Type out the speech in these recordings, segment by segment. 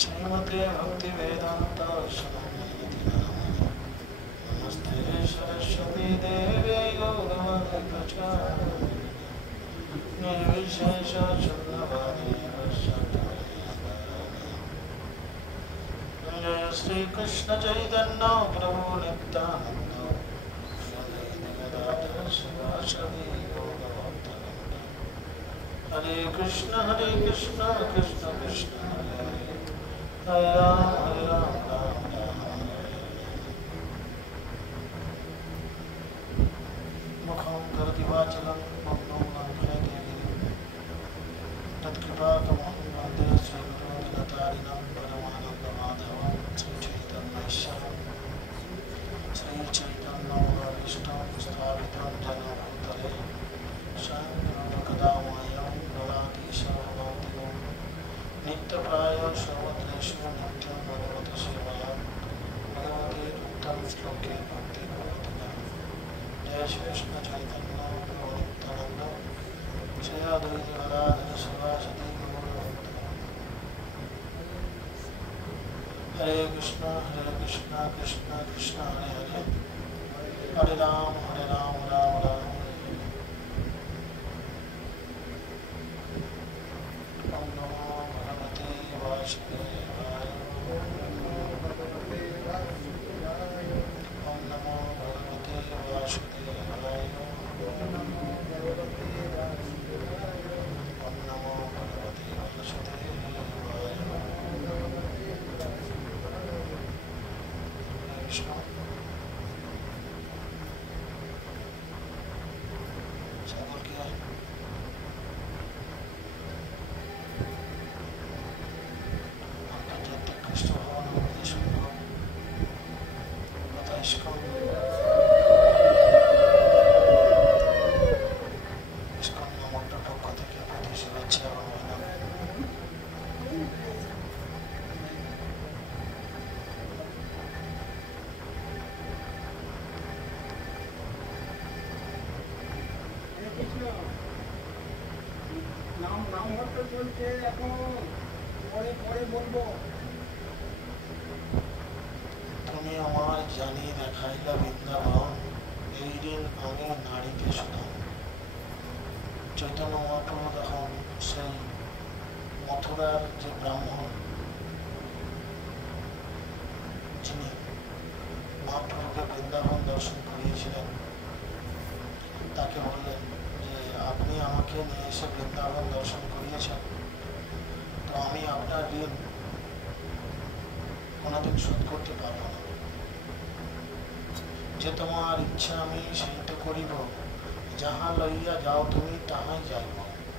श्रीमते भक्ति वेदांत नमस्ते सरस्वती देवे गौरवाणी प्रचारिणे निर्विशेष शून्यवादी जय श्री कृष्ण चैतन्य प्रभु नित्यानंद हरे कृष्ण कृष्ण कृष्ण हरे राम राम राम मुखं करोति वाचालं मौनं लङ्घयते तत्कृपातमहं वन्दे श्रीगुरुदिनतारिणं परमानन्दमाधवं श्रीचैतन्येश्वरं श्रीचैतन्यमनोभीष्टं स्थापितं येन भूतले शान्तिरूपकदामयं ददातीशमनोतिगं नित्यप्रायो सर्वत्रेषु नित्यं भगवति सेवया भगवते उत्तम श्लोके भक्ति भगवति जय श्री कृष्ण चैतन्य प्रभु नित्यानंद श्री अद्वैत गदाधर शिवासदि हरे कृष्ण कृष्ण कृष्ण हरे हरे हरे राम राम राम ओम नमो भगवते वासुदेवाय তুমি আমার জানি দেখাইলা বৃন্দাবন, এই দিন আমি নারীতে শুধন। চৈতন্য মহাপ্রভু তখন সেই মথুরার যে ব্রাহ্মণ, যিনি মহাপ্রভুকে বৃন্দাবন দর্শন করিয়েছিলেন, তাকে বললেন যে আপনি আমাকে নিয়ে এসে বৃন্দাবন দর্শন করিয়েছেন, তো আমি আপনার ঋণ কোনোদিন শোধ করতে পারব না। যে তোমার ইচ্ছা আমি সেইটা করিব, যাহা লইয়া যাও তুমি তাহাই যাইব।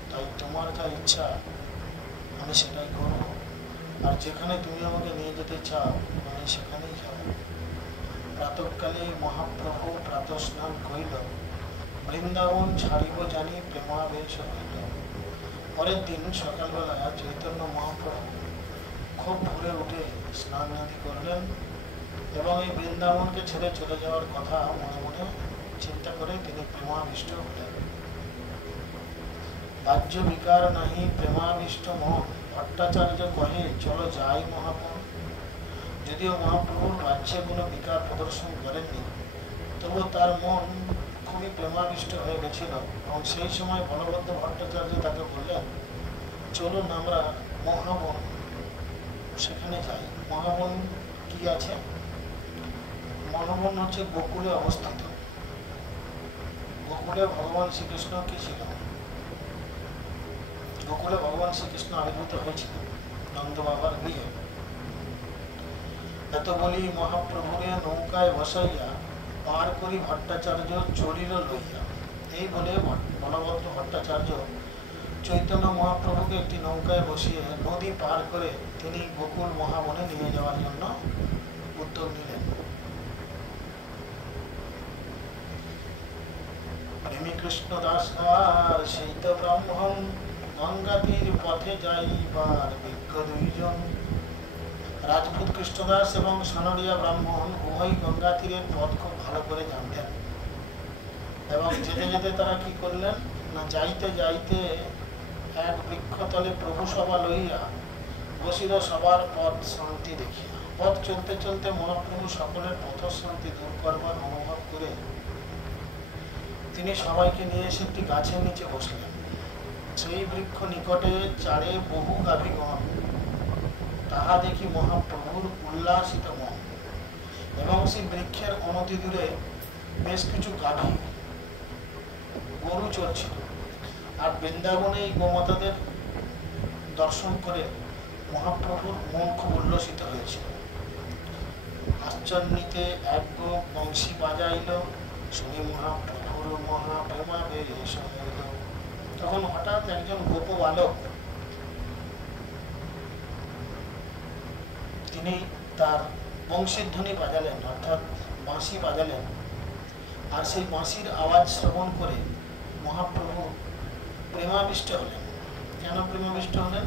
তাই তোমার যা ইচ্ছা আমি সেটাই করব, আর যেখানে তুমি আমাকে নিয়ে যেতে চাও আমি সেখানেই যাব। প্রাতঃকালে মহাপ্রভু প্রাতঃ স্নান করিল, বৃন্দাবন ছাড়িব জানি প্রেমাবেশ হইল। পরের দিন সকালবেলা চৈতন্য মহাপ্রভু খুব ভোরে উঠে স্নান আদি করলেন এবং এই বৃন্দাবনকে ছেড়ে চলে যাওয়ার কথা মনে মনে চিন্তা করে তিনি প্রেমাবিষ্ট হলেন। বাহ্য বিকার নাহি প্রেমাবিষ্ট মন, ভট্টাচার্য কহে চলো যাই মহাপন। যদিও মহাপ্রভুর বাহ্যে কোনো বিকার প্রদর্শন করেননি, তবুও তার মন খুবই প্রেমাবিষ্ট হয়ে গেছিল এবং সেই সময় বলভদ্র ভট্টাচার্য তাকে বললেন, চলুন আমরা মহাবন সেখানে যাই। মহাবন কি আছে? মহাবন হচ্ছে গোকুলে অবস্থিত। গোকুলে ভগবান শ্রীকৃষ্ণ কি ছিল? গোকুলে ভগবান শ্রীকৃষ্ণ আবির্ভূত হয়েছিল নন্দ বাবার গৃহে। এত বলি মহাপ্রভুরে নৌকায় বসাইয়া পার করি ভট্টাচার্য চলিল লইয়া। এই বলে বলভদ্র ভট্টাচার্য চৈতন্য মহাপ্রভুকে একটি নৌকায় বসিয়ে নদী পার করে তিনি গোকুল মহাবনে নিয়ে যাওয়ার জন্য উদ্যোগ নিলেন। প্রেমী কৃষ্ণ দাস আর সেই তো ব্রাহ্মণ, গঙ্গা তীর পথে যাইবার বিজ্ঞ দুইজন। রাজপুত কৃষ্ণদাস এবং সনরিয়া ব্রাহ্মণ উভয় গঙ্গা তীরের পথ খুব ভালো করে জানতেন এবং যেতে যেতে তারা কি করলেন না, যাইতে যাইতে এক বৃক্ষতলে প্রভু সভা লইয়া বসিল সবার পথ শান্তি দেখিয়া। পথ চলতে চলতে মহাপ্রভু সকলের পথশান্তি দূর করবার অনুভব করে তিনি সবাইকে নিয়ে এসে একটি গাছের নিচে বসলেন। সেই বৃক্ষ নিকটে চারে বহু গাভীগণ, তাহা দেখি মহাপ্রভুর উল্লাসিত মন। এবং সেই বৃক্ষের অনতি দূরে বেশ কিছু গাভী গরু চলছিল। আর বৃন্দাবনে এই গোমাতাদের দর্শন করে মহাপ্রভুর মন খুব উল্লসিত হয়েছিল। আশ্চর্যিতে এক গো বংশী বাজাইল, শুনি মহাপ্রভুর মহাপ্রেমাবেশ হইল। তখন হঠাৎ একজন গোপ বালক তিনি তার বংশীর ধ্বনি বাজালেন, অর্থাৎ বাঁশি বাজালেন। আর সেই বাঁশির আওয়াজ শ্রবণ করে মহাপ্রভু প্রেমাবিষ্ট হলেন। কেন প্রেমাবিষ্ট হলেন?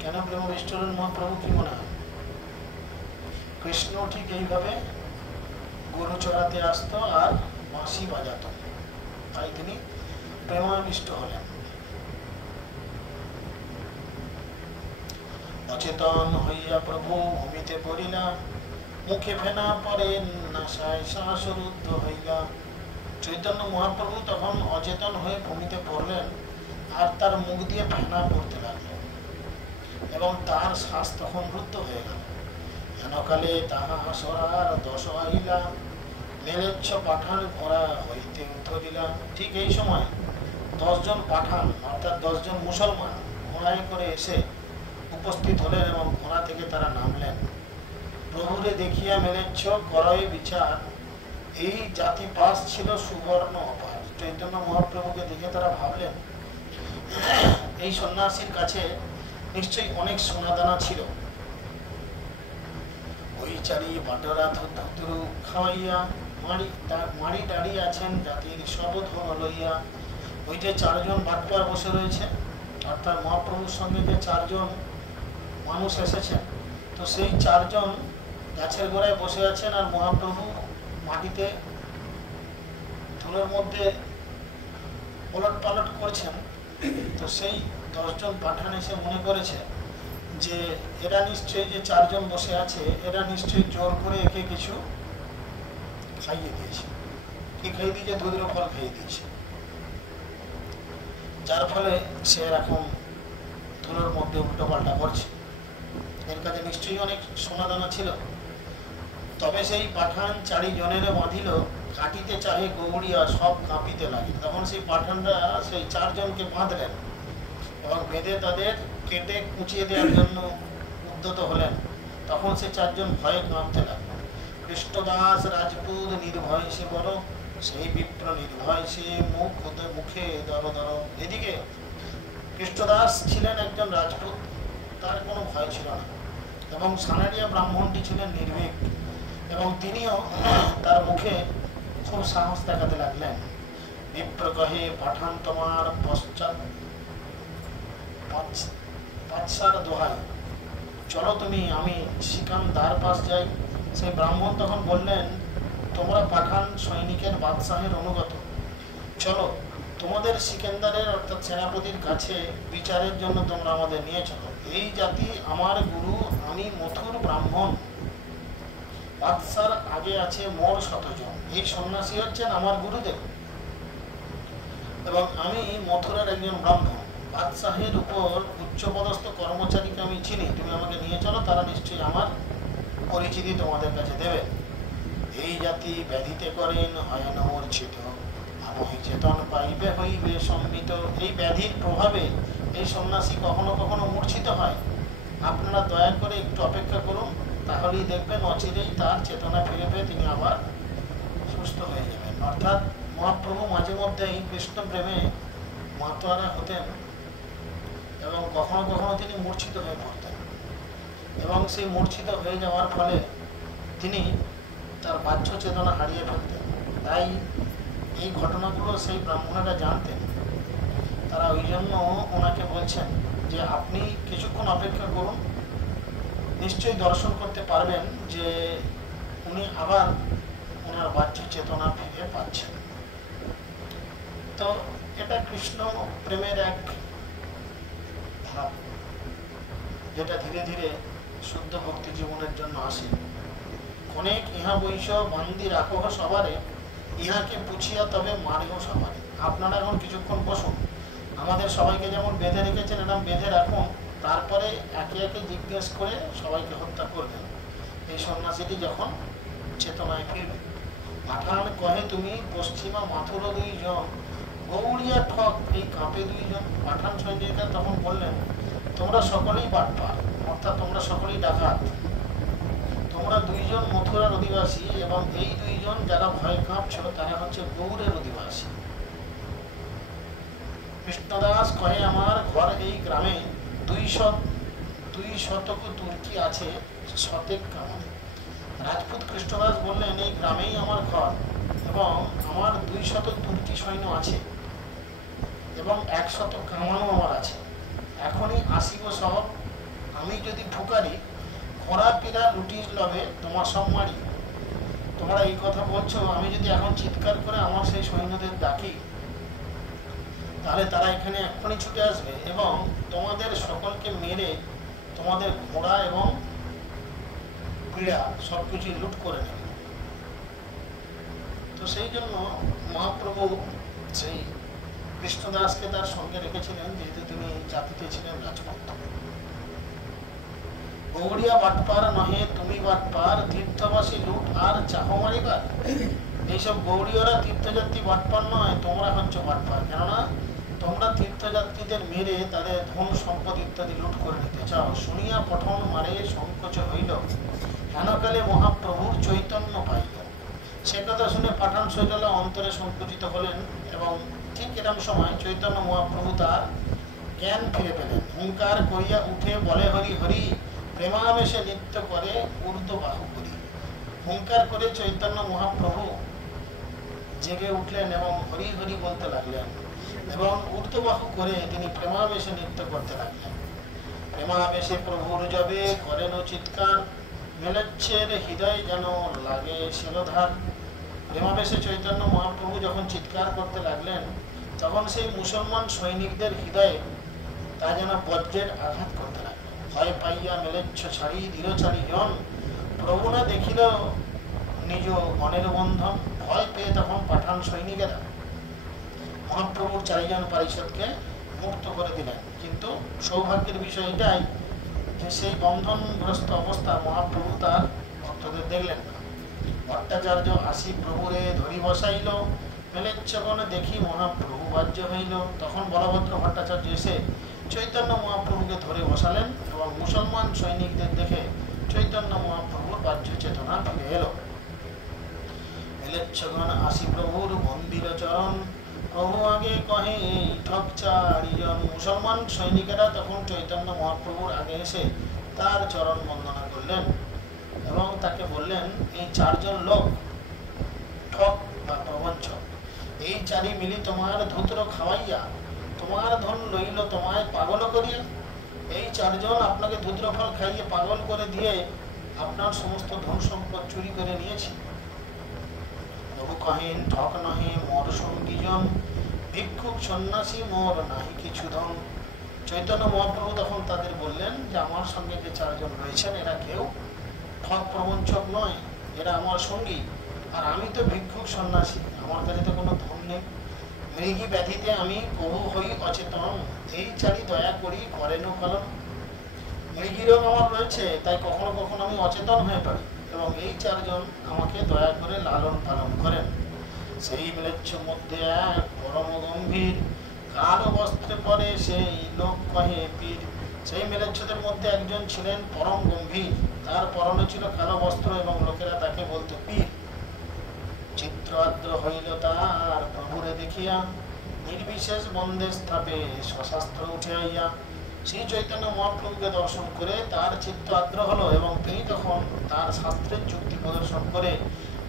কেন প্রেমাবিষ্ট হলেন মহাপ্রভু কি মনে হয়? কৃষ্ণ ঠিক এইভাবে গরু চড়াতে আসতো আর বাঁশি বাজাতো, তাই তিনি প্রেমাবিষ্ট হলেন। অচেতন হইয়া প্রভু ভূমিতে পড়িলা, মুখে ফেনা পরে নাসায় শ্বাসরুদ্ধ হইলা। চৈতন্য মহাপ্রভু তখন অচেতন হয়ে ভূমিতে পড়লেন আর তার মুখ দিয়ে ফেনা পড়তে লাগলো এবং তার শ্বাস তখন রুদ্ধ হয়ে গেল। হেনকালে তাহা হাসরার দশ আইলা, মেলেচ্ছ পাঠান ঘোড়া হইতে উঠরিলা। ঠিক এই সময় 10 জন পাঠান অর্থাৎ 10 জন মুসলমান ঘোড়ায় করে এসে উপস্থিত হলেন এবং ঘোড়া থেকে তারা নামলেন। প্রভুরে দেখিয়া মেলেচ্ছ করয় বিচার, এই জাতি পাশ ছিল সুবর্ণ অপার। চৈতন্য মহাপ্রভুকে দেখে তারা ভাবলেন এই সন্ন্যাসীর কাছে নিশ্চয়ই অনেক সোনাদানা ছিল। ওই চারি বাটরা ধুতরু খাওয়াইয়া মারি দাঁড়িয়ে আছেন জাতির সব ধন লইয়া। ওই যে 4 জন বাটপার বসে রয়েছে, অর্থাৎ মহাপ্রভুর সঙ্গে যে 4 জন মানুষ এসেছেন, তো সেই 4 জন গাছের গোড়ায় বসে আছেন আর মহাপ্রভু মাটিতে ধুলোর মধ্যে ওলট পালট করছেন। তো সেই 10 জন পাঠান এসে মনে করেছে যে এরা নিশ্চয়ই, যে 4 জন বসে আছে, এরা নিশ্চয়ই জোর করে একে কিছু খাইয়ে দিয়েছে। কি খাইয়ে দিয়েছে? দুধের ফল খাইয়ে দিয়েছে, যার ফলে সে এরকম ধুলোর মধ্যে উল্টো পাল্টা করছে। এর কাছে নিশ্চয়ই অনেক সোনাদানা ছিল। তবে সেই পাঠান 4 জনের বাঁধিল, কাটিতে চাহে গৌড়িয়া সব কাঁপিতে লাগে। তখন সেই পাঠানরা সেই 4 জনকে বাঁধলেন এবং বেঁধে তাদের কেটে কুচিয়ে দেওয়ার জন্য উদ্যত হলেন। তখন সে 4 জন ভয়ে কাঁপতে লাগলো। কৃষ্ণদাস রাজপুত নির্ভয় সে বড়, সেই বিপ্র নির্ভয় সে মুখ হতে মুখে দর দর। এদিকে কৃষ্ণদাস ছিলেন একজন রাজপুত, তার কোনো ভয় ছিল না, এবং সানারিয়া ব্রাহ্মণটি ছিলেন নির্ভীক, এবং তিনিও তার মুখে খুব সাহস দেখাতে লাগলেন। বিপ্র কহে পাঠান তোমার পশ্চাৎ পাঁচসার দোহাই, চলো তুমি আমি সিকান্দার পাশ যাই। সেই ব্রাহ্মণ তখন বললেন, তোমরা পাঠান সৈনিকের বাদশাহের অনুগত, চলো তোমাদের সিকান্দারের অর্থাৎ সেনাপতির কাছে বিচারের জন্য তোমরা আমাদের নিয়ে চলো। এই জাতি আমার গুরু, আমি মথুর ব্রাহ্মণ, বাদশার আগে আছে মোর 100 জন। এই সন্ন্যাসী হচ্ছেন আমার গুরুদেব, এবং আমি মথুরার একজন ব্রাহ্মণ। বাদশাহের উপর উচ্চপদস্থ কর্মচারীকে আমি চিনি, তুমি আমাকে নিয়ে চলো, তারা নিশ্চয়ই আমার পরিচিতি তোমাদের কাছে দেবে। এই জাতি ব্যাধিতে করেন হয় না মূর্ছিত, আমি চেতন পাইবে হইবে সম্মিত। এই ব্যাধির প্রভাবে এই সন্ন্যাসী কখনো কখনো মূর্ছিত হয়। আপনারা দয়া করে একটু অপেক্ষা করুন, তাহলেই দেখবেন অচিরেই তার চেতনা ফিরে পেয়ে তিনি আবার সুস্থ হয়ে যাবেন। অর্থাৎ মহাপ্রভু মাঝে মধ্যেই কৃষ্ণ প্রেমে মাতোয়ারা হতেন, এবং কখনো কখনো তিনি মূর্ছিত হয়ে পড়তেন, এবং সেই মূর্ছিত হয়ে যাওয়ার ফলে তিনি তার বাহ্য চেতনা হারিয়ে ফেলতেন। তাই এই ঘটনাগুলো সেই ব্রাহ্মণেরা জানতেন। তারা ওই জন্য ওনাকে বলছেন যে আপনি কিছুক্ষণ অপেক্ষা করুন, নিশ্চয়ই দর্শন করতে পারবেন যে উনি আবার ওনার বাহ্য চেতনা ফিরে পাচ্ছেন। তো এটা কৃষ্ণ প্রেমের এক ভাব, যেটা ধীরে ধীরে শুদ্ধ ভক্তি জীবনের জন্য আসে। অনেক ইহা বৈশ বান্দি রাখো সবারে, ইহাকে পুছিয়া তবে মারেও সবারে। আপনারা এখন কিছুক্ষণ বসুন, আমাদের সবাইকে যেমন বেঁধে রেখেছেন এরকম বেঁধে রাখুন, তারপরে একে একে জিজ্ঞেস করে সবাইকে হত্যা করবেন এই সন্ন্যাসীটি যখন চেতনায় ফিরবে। পাঠান কহে তুমি পশ্চিমা মাথুর 2 জন, গৌড়িয়া ঠক এই কাঁপে 2 জন। পাঠান সৈনিকরা তখন বললেন, তোমরা সকলেই বাটপার, অর্থাৎ তোমরা সকলেই ডাকাত, তোমরা 2 জন মথুরার অধিবাসী, এবং এই 2 জন যারা ভয় কাঁপছ তারা হচ্ছে গৌড়ের অধিবাসী। কৃষ্ণদাস কহে আমার ঘর এই গ্রামে 200 তুর্কি আছে শতেক কামানে। রাজপুত কৃষ্ণদাস বললেন, এই গ্রামেই আমার ঘর, এবং আমার 200 তুর্কি সৈন্য আছে, এবং 100 কামানও আমার আছে। এখনই আসিব সব, আমি যদি ফুকারি খরা পিরা লুটির লবে তোমার সব মারি। তোমরা এই কথা বলছো, আমি যদি এখন চিৎকার করে আমার সেই সৈন্যদের ডাকি, তাহলে তারা এখানে এক্ষুনি ছুটে আসবে এবং তোমাদের সকলকে মেরে তোমাদের ঘোড়া এবং পীড়া সবকিছু লুট করে নেবে। তো সেই জন্য মহাপ্রভু সেই কৃষ্ণদাসকে তার সঙ্গে রেখেছিলেন, যেহেতু তিনি জাতিতে ছিলেন রাজপুত। গৌড়িয়া বাটপার নহে তুমি বাটপার, তীর্থবাসী লুট আর চাহ মারিবার। এইসব গৌড়ীয়রা তীর্থযাত্রী বাটপার নয়, তোমরা হচ্ছে বাটপার, কেননা তোমরা তীর্থযাত্রীদের মেরে তাদের ধন সম্পদ ইত্যাদি লুট করে নিতে চাও। শুনিয়া পঠন মারে সংকোচ হইল, হেনকালে মহাপ্রভুর চৈতন্য পাইল। সে কথা শুনে পাঠান সৈন্যরা অন্তরে সংকুচিত হলেন, এবং ঠিক এরকম সময় চৈতন্য মহাপ্রভু তার জ্ঞান ফিরে পেলেন। হুঙ্কার করিয়া উঠে বলে হরি হরি, প্রেমাবেশে নৃত্য করে ঊর্ধ্ববাহু করি। হুঙ্কার করে চৈতন্য মহাপ্রভু জেগে উঠলেন এবং হরি হরি বলতে লাগলেন, এবং ঊর্ধ্ববাহু করে তিনি প্রেমাবেশে নৃত্য করতে লাগলেন। প্রেমাবেশে প্রভুর যাবে করেন চিৎকার, মেলেচ্ছের হৃদয় যেন লাগে শিরোধার। প্রেমাবেশে চৈতন্য মহাপ্রভু যখন চিৎকার করতে লাগলেন, তখন সেই মুসলমান সৈনিকদের হৃদয়ে তা যেন বজ্রের আঘাত করতে লাগলো। ভয় পাইয়া মেলেচ্ছ ছাড়ি দৃঢ়চারী জন প্রভু না দেখিল নিজ মনের বন্ধন। ভয় পেয়ে তখন পাঠান সৈনিকেরা মহাপ্রভুর 4 জন পারিষদকে মুক্ত করে দিলেন। কিন্তু সৌভাগ্যের বিষয় এটাই যে সেই বন্ধনগ্রস্ত অবস্থা মহাপ্রভু তার ভক্তদের দেখলেন না। ভট্টাচার্য আসি প্রভুরে ধরি বসাইল, মেলেচ্ছগণ দেখি মহাপ্রভু বাহ্য হইল। তখন বলভদ্র ভট্টাচার্য এসে চৈতন্য মহাপ্রভুকে ধরে বসালেন এবং মুসলমান সৈনিকদের দেখে চৈতন্য মহাপ্রভুর বাহ্য চেতনা ফিরে এলো। মেলেচ্ছগণ আসি প্রভুর মন্দির চরণ, প্রভু আগে কহে ঠক 4 জন। মুসলমান সৈনিকেরা তখন চৈতন্য মহাপ্রভুর আগে এসে তার চরণ বন্দনা করলেন এবং তাকে বললেন, এই 4 জন লোক ঠক বা প্রবঞ্চক, এই 4ই মিলি তোমার ধূত্র খাওয়াইয়া তোমার ধন লইল তোমায় পাগল করিয়া। এই 4 জন আপনাকে ধূত্র ফল খাইয়ে পাগল করে দিয়ে আপনার সমস্ত ধন সম্পদ চুরি করে নিয়েছে। প্রভু কহেন, ঠক নহে মোর সঙ্গীজন, ভিক্ষুক সন্ন্যাসী মোর নাহি কিছু ধন। চৈতন্য মহাপ্রভু তখন তাদের বললেন যে আমার সঙ্গে যে 4 জন রয়েছেন এরা কেউ ঠক প্রবঞ্চক নয়, এরা আমার সঙ্গী। আর আমি তো ভিক্ষুক সন্ন্যাসী, আমার কাছে তো কোনো ধন নেই। মৃগী ব্যাধিতে আমি প্রভু হই অচেতন, এই 4ই দয়া করি করেন পালন। মৃগী রোগ আমার রয়েছে, তাই কখনো কখনো আমি অচেতন হয়ে পারি এবং এই 4 জন আমাকে দয়া করে লালন পালন করেন। সেই মিলেচ্ছ মধ্যে এক পরম গম্ভীর, কালো বস্ত্রে পরে সেই লোক কহে পীর। সেই মেলেচ্ছদের মধ্যে একজন ছিলেন পরম গম্ভীর, তার পরনে ছিল কালো বস্ত্র এবং লোকেরা তাকে বলতো পীর। চিত্র আদ্র হইল তার প্রভুরে দেখিয়া, নির্বিশেষ বন্দে স্থাপে স্বশাস্ত্র উঠে আইয়া। শ্রী চৈতন্য মহাপ্রভুকে দর্শন করে তার চিত্ত আদ্র হলো এবং তিনি তখন তার শাস্ত্রের যুক্তি প্রদর্শন করে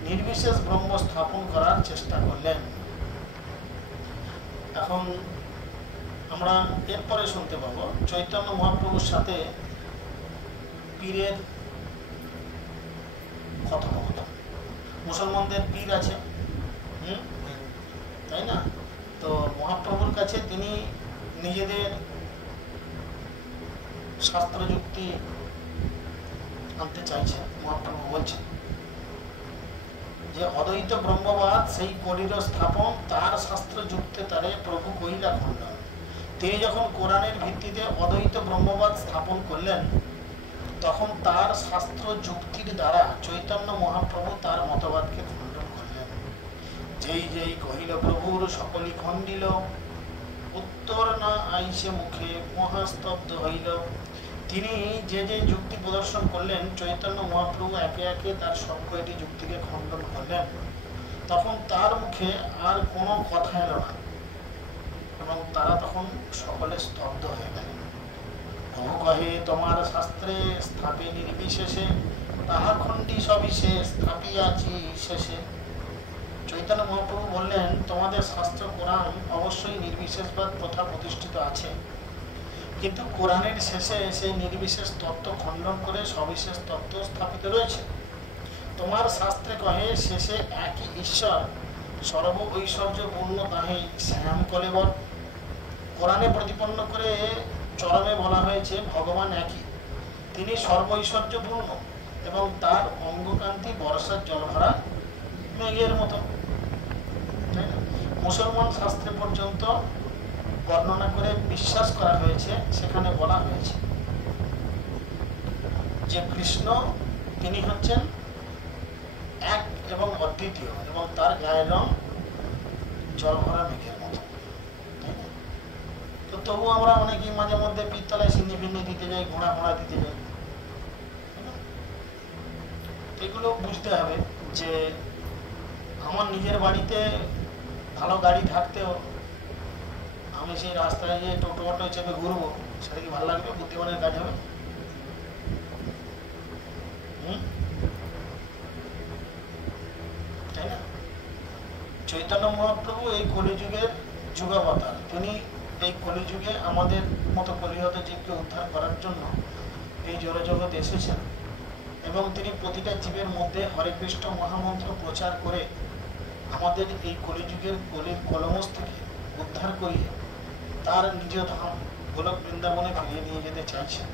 নির্বিশেষ ব্রহ্ম স্থাপন করার চেষ্টা করলেন। এখন আমরা এরপরে শুনতে পাবো চৈতন্য মহাপ্রভুর সাথে পীরের কথোপকথন। মুসলমানদের পীর আছে, তাই না? তো মহাপ্রভুর কাছে তিনি নিজেদের শাস্ত্র যুক্তি আনতে চাইছেন। মহাপ্রভু বলছেন যে অদ্বৈত ব্রহ্মবাদ সেই কলির স্থাপন, তার শাস্ত্র যুক্তে তারে প্রভু কহিলা খণ্ডন। তিনি যখন কোরআনের ভিত্তিতে অদ্বৈত ব্রহ্মবাদ স্থাপন করলেন তখন তার শাস্ত্র যুক্তির দ্বারা চৈতন্য মহাপ্রভু তার মতবাদকে খণ্ডন করলেন। যেই যেই কহিল প্রভুর সকলই খণ্ডিল, উত্তর না আইসে মুখে মহাস্তব্ধ হইল। তিনি যে যে যুক্তি প্রদর্শন করলেন চৈতন্য মহাপ্রভু একে একে তার সব কয়টি যুক্তিকে খণ্ডন করলেন। তখন তার মুখে আর কোনো কথা এলো না এবং তারা তখন সকলে স্তব্ধ হয়ে গেলেন। প্রভু কহে, তোমার শাস্ত্রে স্থাপে নির্বিশেষে, তাহা খণ্ডী সবিশেষ স্থাপিয়াছি শেষে। চৈতন্য মহাপ্রভু বললেন, তোমাদের শাস্ত্র কোরআন অবশ্যই নির্বিশেষবাদ প্রথা প্রতিষ্ঠিত আছে, কিন্তু কোরআনের শেষে সেই নির্বিশেষ তত্ত্ব খণ্ডন করে সবিশেষ তত্ত্ব স্থাপিত রয়েছে। তোমার শাস্ত্রে কহে শেষে একই ঈশ্বর, সর্ব ঐশ্বর্য পূর্ণ তাহে শ্যাম কলেবর। কোরআনে প্রতিপন্ন করে চরমে বলা হয়েছে ভগবান একই, তিনি সর্ব ঐশ্বর্য পূর্ণ এবং তার অঙ্গকান্তি বর্ষার জলভরা মেঘের মতো। তাই না? মুসলমান শাস্ত্রে পর্যন্ত বর্ণনা করে বিশ্বাস করা হয়েছে, সেখানে বলা হয়েছে যে কৃষ্ণ তিনি হচ্ছেন এক এবং অদ্বিতীয় এবং তার গায়ের রং জলভরা মেঘের মতো। তো তবু আমরা অনেকেই মাঝে মধ্যে পিত্তলায় সিন্নি ফিন্নি দিতে যাই, ঘোড়া ঘোড়া দিতে যাই। এগুলো বুঝতে হবে যে আমার নিজের বাড়িতে ভালো গাড়ি থাকতেও আমি সেই রাস্তায় যে টোটো অটো চেপে ঘুরবো, সেটা কি ভালো লাগবে? বুদ্ধিমানের কাজ হবে? তাই না? চৈতন্য মহাপ্রভু এই কলিযুগের যুগাবতার। তিনি এই কলিযুগে আমাদের মতো কলিহত জীবকে উদ্ধার করার জন্য এই জড়জগৎ এসেছেন এবং তিনি প্রতিটা জীবের মধ্যে হরে কৃষ্ণ মহামন্ত্র প্রচার করে আমাদের এই কলিযুগের কলির কলমস থেকে উদ্ধার করিয়ে তার নিজ ধাম গোলক বৃন্দাবনে ফিরিয়ে নিয়ে যেতে চাইছেন।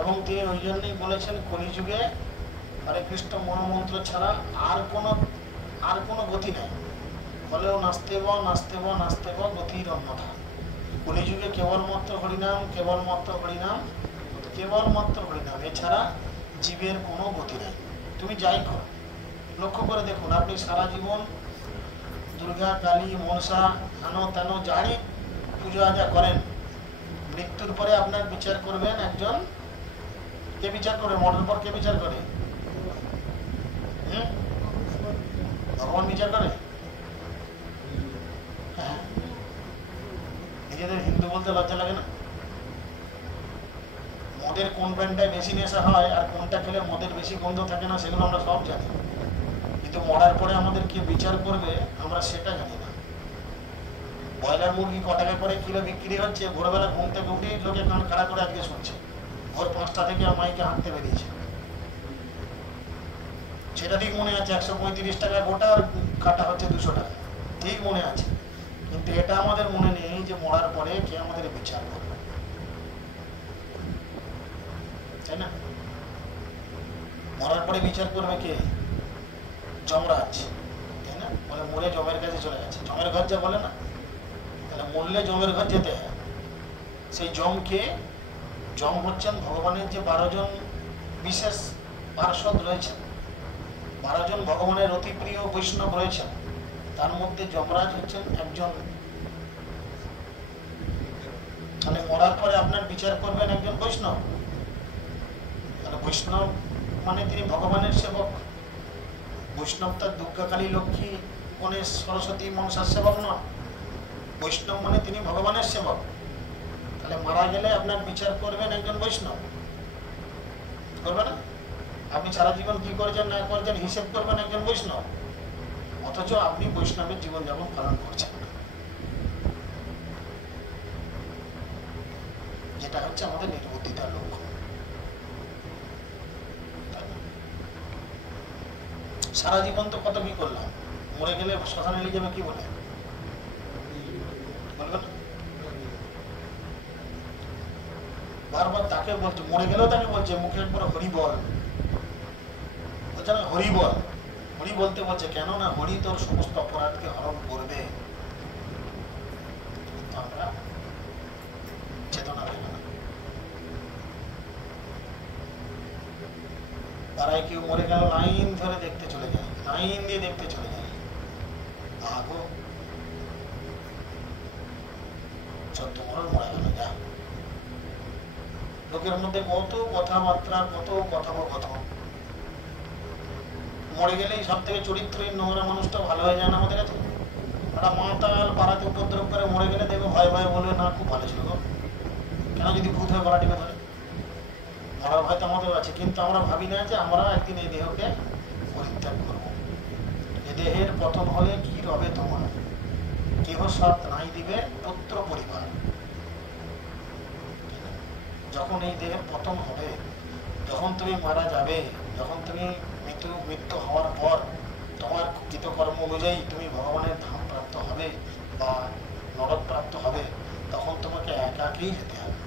এবং তিনি ওই জন্যই বলেছেন কলিযুগে হরে কৃষ্ণ মহামন্ত্র ছাড়া আর কোনো গতি নেই। ফলেও নাস্তেব নাস্তেব নাস্তেব গতির অন্যথা। কলিযুগে কেবলমাত্র হরিনাম, কেবলমাত্র হরিনাম, কেবলমাত্র হরিনাম, এছাড়া জীবের কোনো গতি নেই। তুমি যাই করো, লক্ষ্য করে দেখুন, আপনি সারা জীবন দুর্গা, কালী, মনসা, হেন তেন যাই পুজো আজা করেন, মৃত্যুর পরে আপনার বিচার করবেন একজন, কে বিচার করে? মরার পর কে বিচার করে? ভগবান বিচার করে? হ্যাঁ, নিজেদের হিন্দু বলতে লজ্জা লাগে না? মদের কোন প্যান্টটায় বেশি নেশা হয় আর কোনটা খেলে মদের বেশি গন্ধ থাকে না, সেগুলো আমরা সব জানি। কিন্তু মরার পরে আমাদের কে বিচার করবে আমরা সেটা জানি না। ব্রয়লার মুরগি ক টাকা করে কিলো বিক্রি হচ্ছে, ভোরবেলা ঘুম থেকে উঠেই লোকে কান খাড়া করে আজকে শুনছে, ভোর 5টা থেকে মাইকে হাঁটতে বেরিয়েছে। সেটা ঠিক মনে আছে, 135 টাকা গোটা আর কাটা হচ্ছে 200 টাকা, ঠিক মনে আছে। কিন্তু এটা আমাদের মনে নেই যে মরার পরে কে আমাদের বিচার করবে, তাই না? মরার পরে বিচার করবে কে? যমরাজ, তাই না? বলে মরে জমের কাছে চলে গেছে, জমের ঘর যা বলে না, তাহলে মরলে জমের ঘর যেতে হয়। সেই যমকে, যম হচ্ছেন ভগবানের যে 12 জন বিশেষ পার্ষদ রয়েছেন, 12 জন ভগবানের অতি প্রিয় বৈষ্ণব রয়েছেন, তার মধ্যে যমরাজ হচ্ছেন একজন। তাহলে মরার পরে আপনার বিচার করবেন একজন বৈষ্ণব। তাহলে বৈষ্ণব মানে তিনি ভগবানের সেবক। বৈষ্ণব তার দুর্গা, কালী, লক্ষ্মী, গণেশ, সরস্বতী, মনসার সেবক নন। বৈষ্ণব মানে তিনি ভগবানের সেবক। তাহলে মারা গেলে আপনার বিচার করবেন একজন বৈষ্ণব, করবে না? আপনি সারা জীবন কি করেছেন না করেছেন হিসেব করবেন একজন বৈষ্ণব, অথচ আপনি বৈষ্ণবের জীবনযাপন পালন করছেন না। যেটা হচ্ছে আমাদের নির্বুদ্ধিতার লক্ষ্য। সারা জীবন তো কত কি করলাম, মরে গেলে শ্মশানে নিয়ে যাবে কি বলে বলবেন? বারবার তাকে বলছে, মরে গেলেও তাকে বলছে, মুখে একবার হরি বল বলছে না, হরি বল, হরি বলতে বলছে। কেন না, হরি তোর সমস্ত অপরাধকে হরণ করবে। আমরা চেতনা দেব না। পাড়ায় কেউ মরে গেল, লাইন ধরে দেখতে চলে যায়, লাইন দিয়ে দেখতে চলে যায়। আগো 14 মরণ মরে গেল, যা। লোকের মধ্যে কত কথাবার্তা, কত কথোপকথন। মরে গেলেই সব থেকে চরিত্রহীন নোংরা মানুষটা ভালো হয়ে যায় না আমাদের কাছে। একটা মাতাল পাড়াতে উপদ্রব করে মরে গেলে দেখবে ভয় ভয় বলবে, না খুব ভালো ছিল গো। কেন? যদি ভূত হয়ে গলা টিপে ধরে, মরার ভয় তো আমাদের আছে। কিন্তু আমরা ভাবি না যে আমরা একদিন এই দেহকে পরিত্যাগ করব। এ দেহের পতন হলে কি রবে তোমার, কেহ সাথ নাই দিবে পুত্র পরিবার। যখন এই দেহের পতন হবে, যখন তুমি মারা যাবে, যখন তুমি মৃত্যু হওয়ার পর তোমার কৃতকর্ম অনুযায়ী তুমি ভগবানের ধাম প্রাপ্ত হবে বা নরক প্রাপ্ত হবে, তখন তোমাকে একাকেই যেতে হবে,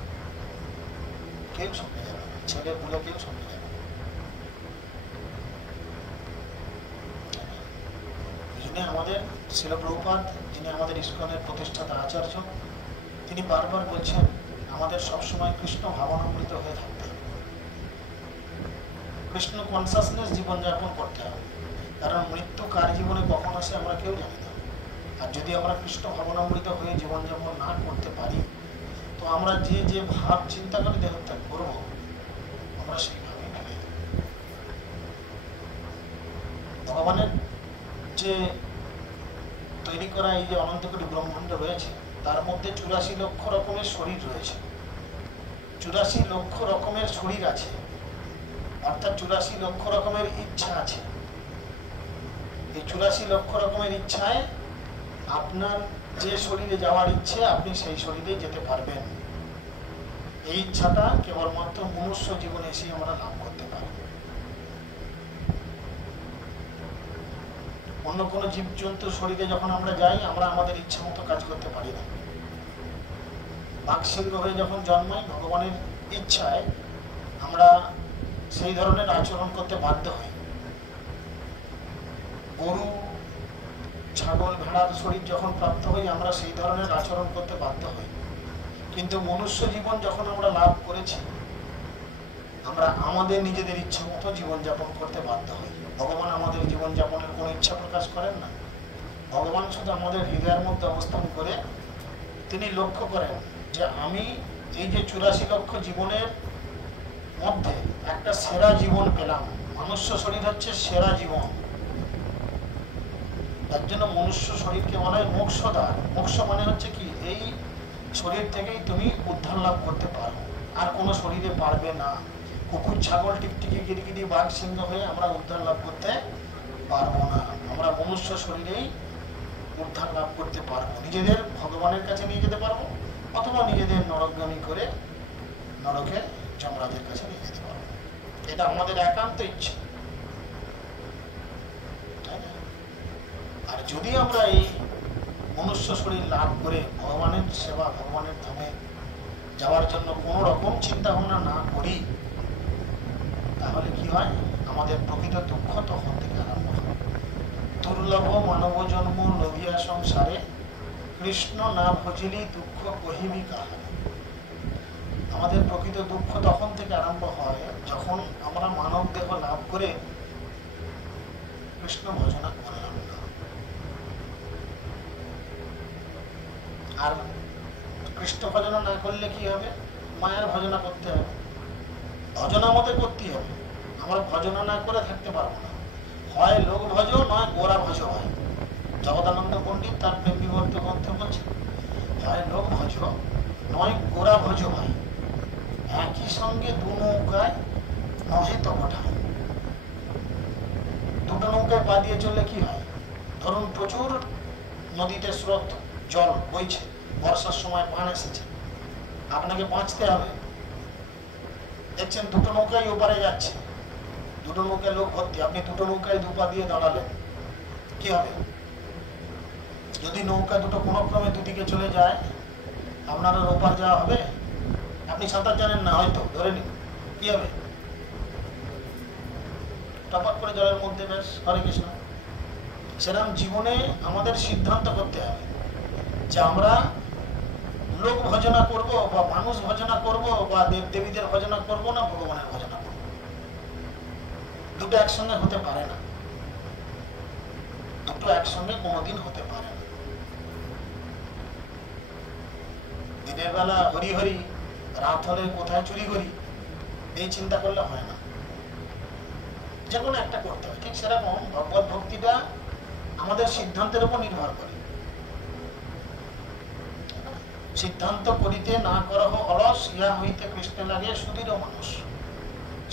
কেউ সঙ্গে যাবে না, ছেলে পুলে কেউ সঙ্গে যাবে না। এই জন্য আমাদের শিল প্রভুপাদ, যিনি আমাদের ইস্কনের প্রতিষ্ঠাতা আচার্য, তিনি বারবার বলছেন আমাদের সবসময় কৃষ্ণ ভাবনামৃত হয়ে থাকতে হবে, কৃষ্ণ কনসাসনেস জীবনযাপন করতে হবে। কারণ মৃত্যু কার জীবনে কখন আসে আমরা কেউ জানি না। আর যদি আমরা কৃষ্ণ ভাবনামৃত হয়ে জীবনযাপন না করতে পারি, তো আমরা যে যে ভাব চিন্তা করে দেহত্যাগ করবো, আমরা সেইভাবে ভেবে ভগবানের যে তৈরি করা এই যে অনন্ত কোটি ব্রহ্মাণ্ড রয়েছে, তার মধ্যে 84 লক্ষ রকমের শরীর রয়েছে। 84 লক্ষ রকমের শরীর আছে, অর্থাৎ 84 লক্ষ রকমের ইচ্ছা আছে। এই 84 লক্ষ রকমের ইচ্ছায় আপনার যে শরীরে যাওয়ার ইচ্ছে, আপনি সেই শরীরে যেতে পারবেন। এই ইচ্ছাটা কেবলমাত্র মনুষ্য জীবনে এসে আমরা লাভ করতে পারি। অন্য কোনো জীবজন্তুর শরীরে যখন আমরা যাই, আমরা আমাদের ইচ্ছা মতো কাজ করতে পারি না। বাকশৃঙ্গ হয়ে যখন জন্মাই, ভগবানের ইচ্ছায় আমরা সেই ধরনের আচরণ করতে বাধ্য হই। গরু, ছাগল, ভেড়ার শরীর যখন প্রাপ্ত হই, আমরা সেই ধরনের আচরণ করতে বাধ্য হই। কিন্তু মনুষ্য জীবন যখন আমরা লাভ করেছি, আমরা আমাদের নিজেদের ইচ্ছা মতো জীবনযাপন করতে বাধ্য হই। ভগবান আমাদের জীবনযাপনের কোনো ইচ্ছা প্রকাশ করেন না। ভগবান শুধু আমাদের হৃদয়ের মধ্যে অবস্থান করে তিনি লক্ষ্য করেন যে আমি এই যে 84 লক্ষ জীবনের মধ্যে একটা সেরা জীবন পেলাম। মনুষ্য শরীর হচ্ছে সেরা জীবন। তার জন্য মনুষ্য শরীরকে বলা হয় মোক্ষদ্বার। মোক্ষ মানে হচ্ছে কি, এই শরীর থেকেই তুমি উদ্ধার লাভ করতে পারো, আর কোনো শরীরে পারবে না। কুকুর, ছাগল, টিকটিকি, গিরগিটি, বাঘ, সিংহ হয়ে আমরা উদ্ধার লাভ করতে পারবো না। আমরা মনুষ্য শরীরেই উদ্ধার লাভ করতে পারবো। নিজেদের ভগবানের কাছে নিয়ে যেতে পারবো, অথবা নিজেদের নরকগামী করে নরকে যমরাজের কাছে নিয়ে যেতে পারবো। এটা আমাদের একান্ত ইচ্ছে। আর যদি আমরা এই মনুষ্য শরীর লাভ করে ভগবানের সেবা, ভগবানের ধামে যাওয়ার জন্য কোনো রকম চিন্তা ভাবনা না করি, তাহলে কি হয়, আমাদের প্রকৃত দুঃখ তখন থেকে আরম্ভ হয়। দুর্লভ মানব জন্ম লোভিয়া সংসারে, কৃষ্ণ না ভজিলি দুঃখ কহিবি কাহারে। আমাদের প্রকৃত দুঃখ তখন থেকে আরম্ভ হয় যখন আমরা মানব দেহ লাভ করে কৃষ্ণ ভজনা করলাম না। আর কৃষ্ণ ভজনা না করলে কি হবে, মায়ের ভজনা করতে হবে, ভজনা মতে করতেই হবে। আমরা ভজনা না করে থাকতে পারবো না। হয় লোক ভজ, নয় গোরা ভজ হয়। জগদানন্দ পণ্ডিত তার প্রেম বিবর্ত গ্রন্থে বলছে, হয় লোক ভজ, নয় গোরা ভজ হয়। একই সঙ্গে দু নৌকায় নহে তপঠায়। দুটো নৌকায় পা দিয়ে চললে কি হয়, ধরুন প্রচুর নদীতে স্রোত, জল বইছে, বর্ষার সময় বান এসেছে, আপনাকে বাঁচতে হবে। দেখছেন দুটো নৌকায় ওপারে যাচ্ছে, দুটো নৌকায় লোক ভর্তি, আপনি দুটো নৌকায় দুপা দিয়ে দাঁড়ালেন, কি হবে? যদি নৌকা দুটো কোনো ক্রমে দুদিকে চলে যায়, আপনার আর ওপার যাওয়া হবে? আপনি সাঁতার জানেন না হয়তো, ধরে নিন, কি হবে? টপাক করে জলের মধ্যে বেশ, হরে কৃষ্ণ। সেরকম জীবনে আমাদের সিদ্ধান্ত করতে হবে যে আমরা লোক ভজনা করব, বা মানুষ ভজনা করব, বা দেব দেবীদের ভজনা করব, না ভগবানের ভজনা করব। দুটো একসঙ্গে হতে পারে না, দুটো একসঙ্গে কোনোদিন হতে পারে না। দিনের বেলা হরি হরি, রাত হলে কোথায় চুরি করি, এই চিন্তা করলে হয় না। যে কোনো একটা করতে হয়। ঠিক সেরকম ভগবত ভক্তিটা আমাদের সিদ্ধান্তের উপর নির্ভর করে। সিদ্ধান্ত করিতে না করহ অলস, ইহা হইতে কৃষ্ণে লাগে সুদৃঢ় মানুষ।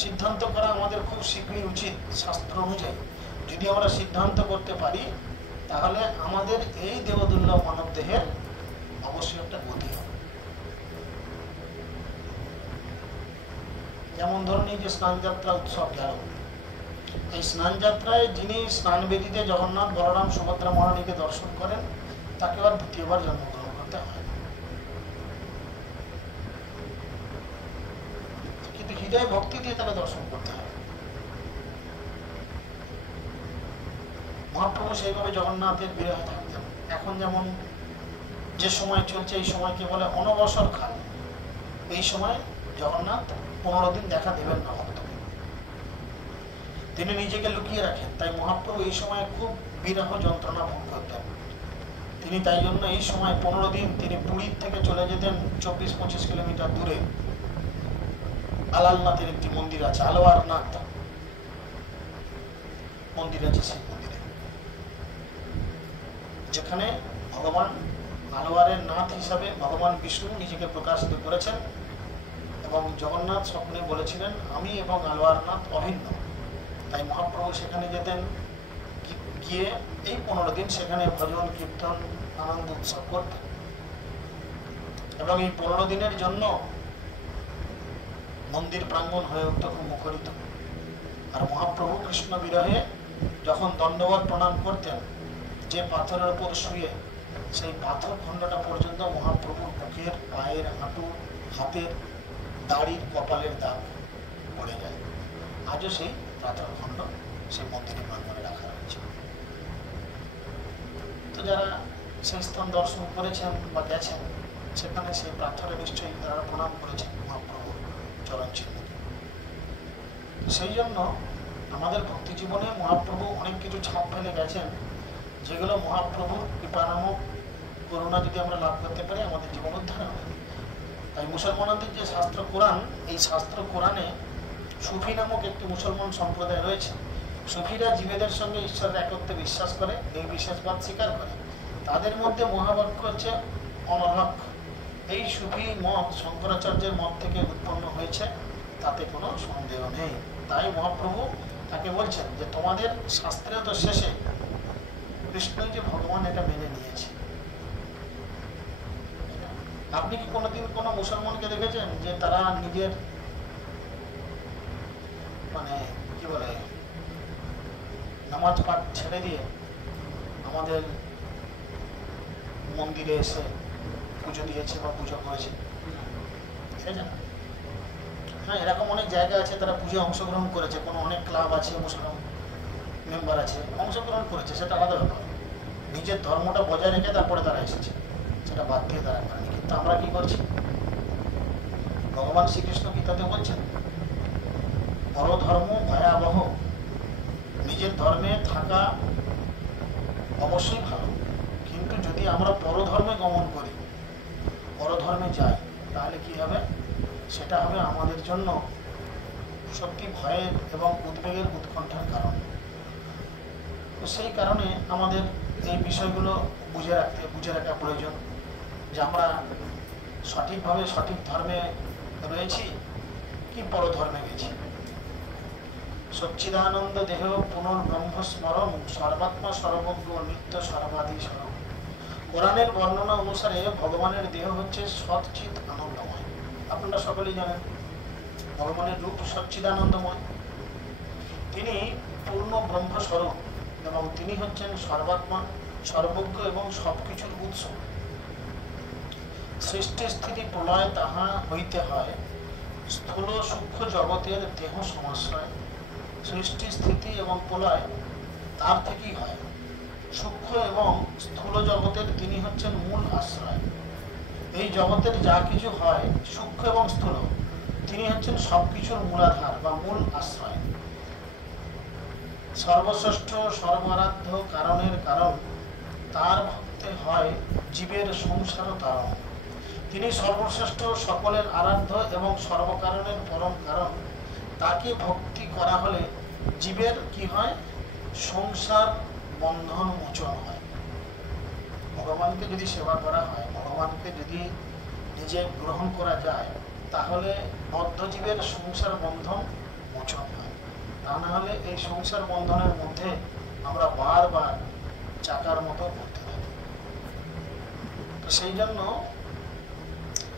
সিদ্ধান্ত করা আমাদের খুব শীঘ্রই উচিত শাস্ত্র অনুযায়ী। যদি আমরা সিদ্ধান্ত করতে পারি, তাহলে আমাদের এই দেবদুর্লভ মানব দেহের অবশ্যই একটা গতি হবে। যেমন ধরুন এই যে স্নান যাত্রা উৎসব গেল, এই স্নান যাত্রায় যিনি স্নান বেদিতে জগন্নাথ, বলরাম, সুভদ্রা মহারানীকে দর্শন করেন, তাকে আর দ্বিতীয়বার জন্মগ্রহণ করতে হয়। কিন্তু হৃদয় ভক্তি দিয়ে তাকে দর্শন করতে হয়। মহাপ্রভু সেইভাবে জগন্নাথের বিরহে থাকতেন। এখন যেমন যে সময় চলছে, এই সময়কে বলে অনবসর কাল। এই সময় জগন্নাথ 15 দিন দেখা দেবেন না ভক্তকে, তিনি নিজেকে লুকিয়ে রাখেন। তাই মহাপ্রভু এই সময় খুব বিরহ যন্ত্রণা ভোগ করতেন। তিনি তাই জন্য এই সময় 15 দিন তিনি পুরীর থেকে চলে যেতেন 24-25 কিলোমিটার দূরে। আলালনাথের একটি মন্দির আছে, আলোয়ারনাথ মন্দির আছে, সেই মন্দিরে, যেখানে ভগবান আলোয়ারের নাথ হিসাবে ভগবান বিষ্ণু নিজেকে প্রকাশিত করেছেন। এবং জগন্নাথ স্বপ্নে বলেছিলেন, আমি এবং আলোয়ারনাথ অভিন্ন। তাই মহাপ্রভু সেখানে যেতেন, গিয়ে এই 15 দিন সেখানে ভজন, কীর্তন, আনন্দ উৎসব করতেন। এবং এই 15 দিনের জন্য মন্দির প্রাঙ্গণ হয়ে উঠত খুব মুখরিত। আর মহাপ্রভু কৃষ্ণ বিরহে যখন দণ্ডবত প্রণাম করতেন, যে পাথরের উপর শুয়ে সেই পাথর খণ্ডটা পর্যন্ত মহাপ্রভুর বুকের, পায়ের, হাঁটু, হাতের, দাড়ির, কপালের দাগ পড়ে যায়। আজও সেই পাথর খণ্ড সেই মন্দিরে প্রাঙ্গণে রাখা রয়েছে। তো যারা সেই স্থান দর্শন করেছেন বা গেছেন, সেখানে সেই পাথরে নিশ্চয়ই তারা প্রণাম করেছেন মহাপ্রভুর চরণ চিহ্নকে। সেই জন্য আমাদের ভক্তি জীবনে মহাপ্রভু অনেক কিছু ছাপ ফেলে গেছেন, যেগুলো মহাপ্রভুর কৃপানামক করুণা যদি আমরা লাভ করতে পারি, আমাদের জীবন উদ্ধার হবে। তাই মুসলমানদের যে শাস্ত্র কোরআন, এই শাস্ত্র কোরআনে সুফি নামক একটি মুসলমান সম্প্রদায় রয়েছে। সুফিরা জীবেদের সঙ্গে ঈশ্বরের একত্বে বিশ্বাস করে, নির্বিশেষবাদ স্বীকার করে। তাদের মধ্যে মহাবাক্য হচ্ছে অনলক। এই সুফি মত শঙ্করাচার্যের মত থেকে উৎপন্ন হয়েছে, তাতে কোনো সন্দেহ নেই। তাই মহাপ্রভু তাকে বলছেন যে তোমাদের শাস্ত্রে তো শেষে কৃষ্ণই যে ভগবান, এটা মেনে নিয়েছে। আপনি কি কোনোদিন কোনো মুসলমানকে দেখেছেন যে তারা নিজের কি বলে নামাজ পাঠ ছেড়ে দিয়ে আমাদের মন্দিরে এসে পুজো দিয়েছে বা পুজো করেছে? হ্যাঁ, এরকম অনেক জায়গা আছে তারা পুজো অংশগ্রহণ করেছে। কোনো অনেক ক্লাব আছে, মুসলিম মেম্বার আছে, অংশগ্রহণ করেছে, সেটা আলাদা ব্যাপার। নিজের ধর্মটা বজায় রেখে তারপরে তারা এসেছে, সেটা বাদ দিয়ে তারা করেনি। কিন্তু আমরা কি করছি? ভগবান শ্রীকৃষ্ণ গীতাতে বলছেন, পরধর্ম ভয়াবহ। নিজের ধর্মে থাকা অবশ্যই ভালো, কিন্তু যদি আমরা পরধর্মে গমন করি, পরধর্মে যাই, তাহলে কি হবে? সেটা হবে আমাদের জন্য সত্যি ভয়ের এবং উদ্বেগের, উৎকণ্ঠার কারণ। তো সেই কারণে আমাদের এই বিষয়গুলো বুঝে রাখা প্রয়োজন, যে আমরা সঠিকভাবে সঠিক ধর্মে রয়েছি কি পরধর্মে গেছি। সচ্চিদানন্দ দেহ পুনর্ব্রহ্ম স্মরণ, সর্বাত্মা সর্বজ্ঞ নিত্য সর্বাধি স্মরণ। কোরআনের বর্ণনা অনুসারে ভগবানের দেহ হচ্ছে সচ্চিৎ আনন্দময়। আপনারা সকলেই জানেন ভগবানের রূপ সচ্চিদানন্দময়। তিনি পূর্ণ ব্রহ্মস্বরূপ এবং তিনি হচ্ছেন সর্বাত্মা, সর্বজ্ঞ এবং সবকিছুর উৎস। সৃষ্টি স্থিতি প্রলয় তাহা হইতে হয়, স্থূল সূক্ষ্ম জগতের দেহ সমাশ্রয়। সৃষ্টি স্থিতি এবং প্রলয় তার থেকেই হয়। সূক্ষ্ম এবং স্থূল জগতের তিনি হচ্ছেন মূল আশ্রয়। এই জগতের যা কিছু হয় সূক্ষ্ম এবং স্থূল, তিনি হচ্ছেন সবকিছুর মূলাধার বা মূল আশ্রয়। সর্বশ্রেষ্ঠ সর্বারাধ্য কারণের কারণ, তার ভক্তে হয় জীবের সংসার তারণ। তিনি সর্বশ্রেষ্ঠ, সকলের আরাধ্য এবং সর্বকারণের পরম কারণ। তাকে ভক্তি করা হলে জীবের কি হয়? সংসার বন্ধন মোচন হয়। ভগবানকে যদি সেবা করা হয়, ভগবানকে যদি নিজে গ্রহণ করা যায়, তাহলে বদ্ধ জীবের সংসার বন্ধন মোচন হয়। তা না হলে এই সংসার বন্ধনের মধ্যে আমরা বারবার চাকার মতো ঘুরতে থাকি। তো সেই জন্য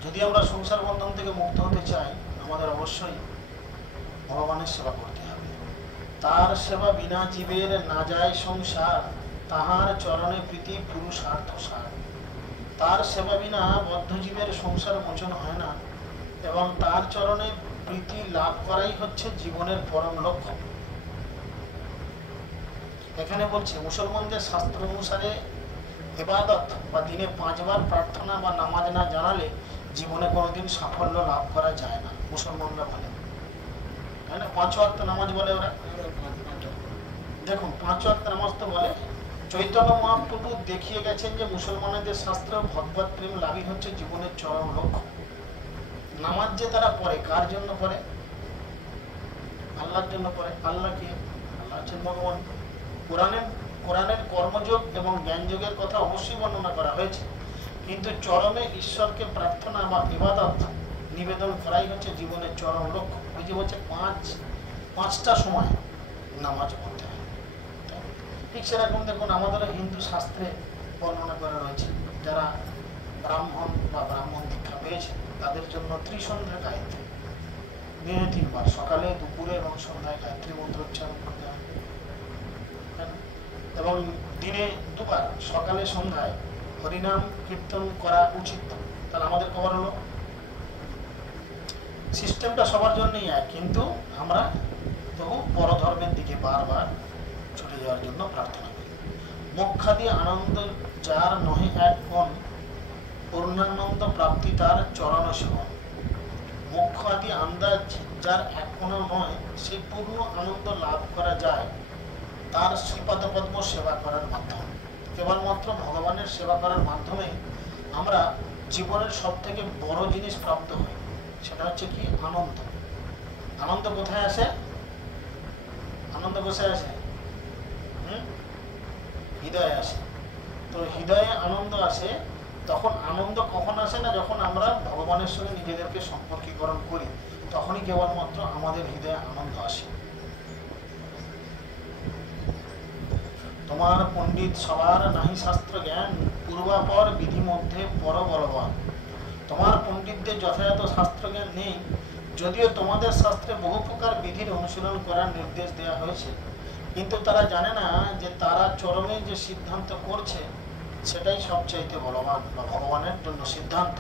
যদি আমরা সংসার বন্ধন থেকে মুক্ত হতে চাই, আমাদের অবশ্যই ভগবানের সেবা করতে হবে। তার সেবা বিনা জীবের না যায় সংসার, তাহার চরণে প্রীতি পুরুষার্থ সার। তার সেবা বিনা বদ্ধ জীবের সংসার মোচন হয় না, এবং তার চরণে প্রীতি লাভ করাই হচ্ছে জীবনের পরম লক্ষ্য। এখানে বলছে মুসলমানদের শাস্ত্র অনুসারে ইবাদত বা দিনে 5 বার প্রার্থনা বা নামাজ না জানালে জীবনে কোনোদিন সাফল্য লাভ করা যায় না। মুসলমানরা বলে, তাই না? 5 ওয়াক্ত নামাজ বলে ওরা। দেখুন, 5 ওয়াক্ত নামাজ তো বলে। চৈতন্য মহাপ্রভু দেখিয়ে গেছেন যে মুসলমানদের শাস্ত্র ভগবত প্রেম লাভই হচ্ছে জীবনের চরম লক্ষ্য। নামাজ যে তারা পড়ে, কার জন্য পড়ে? আল্লাহর জন্য পড়ে। আল্লাহ কি? আল্লাহ হচ্ছেন ভগবান। কোরআনের কর্মযোগ এবং জ্ঞানযোগের কথা অবশ্যই বর্ণনা করা হয়েছে, কিন্তু চরমে ঈশ্বরকে প্রার্থনা বা ইবাদত নিবেদন করাই হচ্ছে জীবনের চরম লক্ষ্য। ওই যে বলছে 5টা সময় নামাজ পড়তে হয়। ঠিক সেরকম দেখুন, আমাদের হিন্দু শাস্ত্রে বর্ণনা করা রয়েছে, যারা ব্রাহ্মণ বা ব্রাহ্মণ দীক্ষা পেয়েছে তাদের জন্য ত্রিসন্ধ্যা গায়ত্রী, দিনে 3 বার, সকালে, দুপুরে এবং সন্ধ্যায় গায়ত্রী মন্ত্র উচ্চারণ করতে হবে। এবং দিনে দুবার সকালে সন্ধ্যায় হরিনাম কীর্তন করা উচিত। তাহলে আমাদের কবার হলো? সিস্টেমটা সবার জন্যই এক, কিন্তু আমরা তবু পরধর্মের দিকে বারবার ছুটে যাওয়ার জন্য প্রার্থনা করি। মোক্ষাদি আনন্দ যার নহে এক কোণ, পূর্ণানন্দ প্রাপ্তি তার চরণ সেবন। মোক্ষ আদি আন্দাজ যার এক কোণও নয়, সেই পূর্ণ আনন্দ লাভ করা যায় তার শ্রীপাদপদ্ম সেবা করার মাধ্যমে। কেবলমাত্র ভগবানের সেবা করার মাধ্যমে আমরা জীবনের সব থেকে বড় জিনিস প্রাপ্ত হই, সেটা হচ্ছে কি? আনন্দ। আনন্দ কোথায় আসে? আনন্দ কোথায় আসে? হৃদয়ে আসে। তো হৃদয়ে আনন্দ আসে। তখন আনন্দ কখন আসে না? যখন আমরা ভগবানের সঙ্গে নিজেদেরকে সম্পর্কীকরণ করি, তখনই কেবলমাত্র আমাদের হৃদয়ে আনন্দ আসে। তোমার পণ্ডিত সবার নাহি শাস্ত্র জ্ঞান, পূর্বাপর বিধি মধ্যে পর বলবান। তোমার পণ্ডিতদের যথাযথ শাস্ত্র জ্ঞান নেই, যদিও তোমাদের শাস্ত্রে বহু প্রকার বিধির অনুশীলন করার নির্দেশ দেওয়া হয়েছে, কিন্তু তারা জানে না যে তারা চরমে যে সিদ্ধান্ত করছে সেটাই সবচাইতে বলবান বা ভগবানের জন্য সিদ্ধান্ত।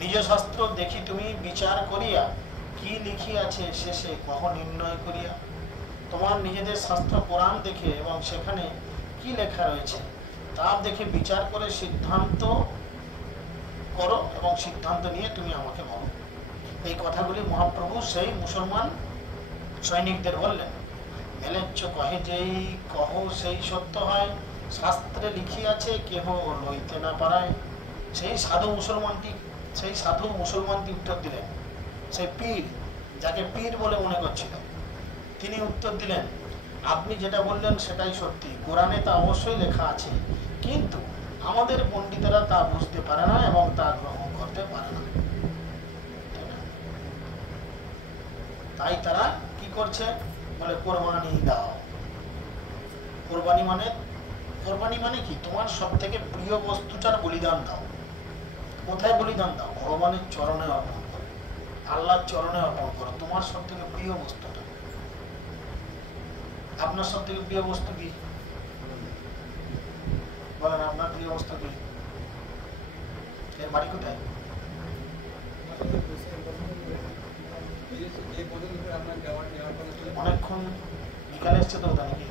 নিজ শাস্ত্র দেখি তুমি বিচার করিয়া, কি লিখিয়াছে শেষে কহ নির্ণয় করিয়া। তোমার নিজেদের শাস্ত্র কোরআন দেখে এবং সেখানে কি লেখা রয়েছে তা দেখে বিচার করে সিদ্ধান্ত করো এবং সিদ্ধান্ত নিয়ে তুমি আমাকে বলো। এই কথাগুলি মহাপ্রভু সেই মুসলমান সৈনিকদের বললেন। মেলেচ্ছ কহে যেই কহ সেই সত্য হয়, শাস্ত্রে লিখিয়াছে কেহ লইতে না পারায়। সেই সাধু মুসলমানটি উত্তর দিলেন, সেই পীর, যাকে পীর বলে মনে করছিল, তিনি উত্তর দিলেন, আপনি যেটা বললেন সেটাই সত্যি, কোরআনে তা অবশ্যই লেখা আছে, কিন্তু আমাদের পণ্ডিতেরা তা বুঝতে পারে না এবং তা গ্রহণ করতে পারে না। তাই তারা কি করছে? বলে কোরবানি দাও। কোরবানি মানে কি? তোমার সব থেকে প্রিয় বস্তুটার বলিদান দাও। কোথায় বলিদান দাও? ভগবানের চরণে অর্পণ করো, আল্লাহর চরণে অর্পণ করো তোমার সব থেকে প্রিয় বস্তুটা। আপনার সব থেকে প্রিয় বস্তু কি? বলেন, আপনার প্রিয় বস্তু কি? এর বাড়ি কোথায়? অনেকক্ষণ বিকালে এসছে তো, নাকি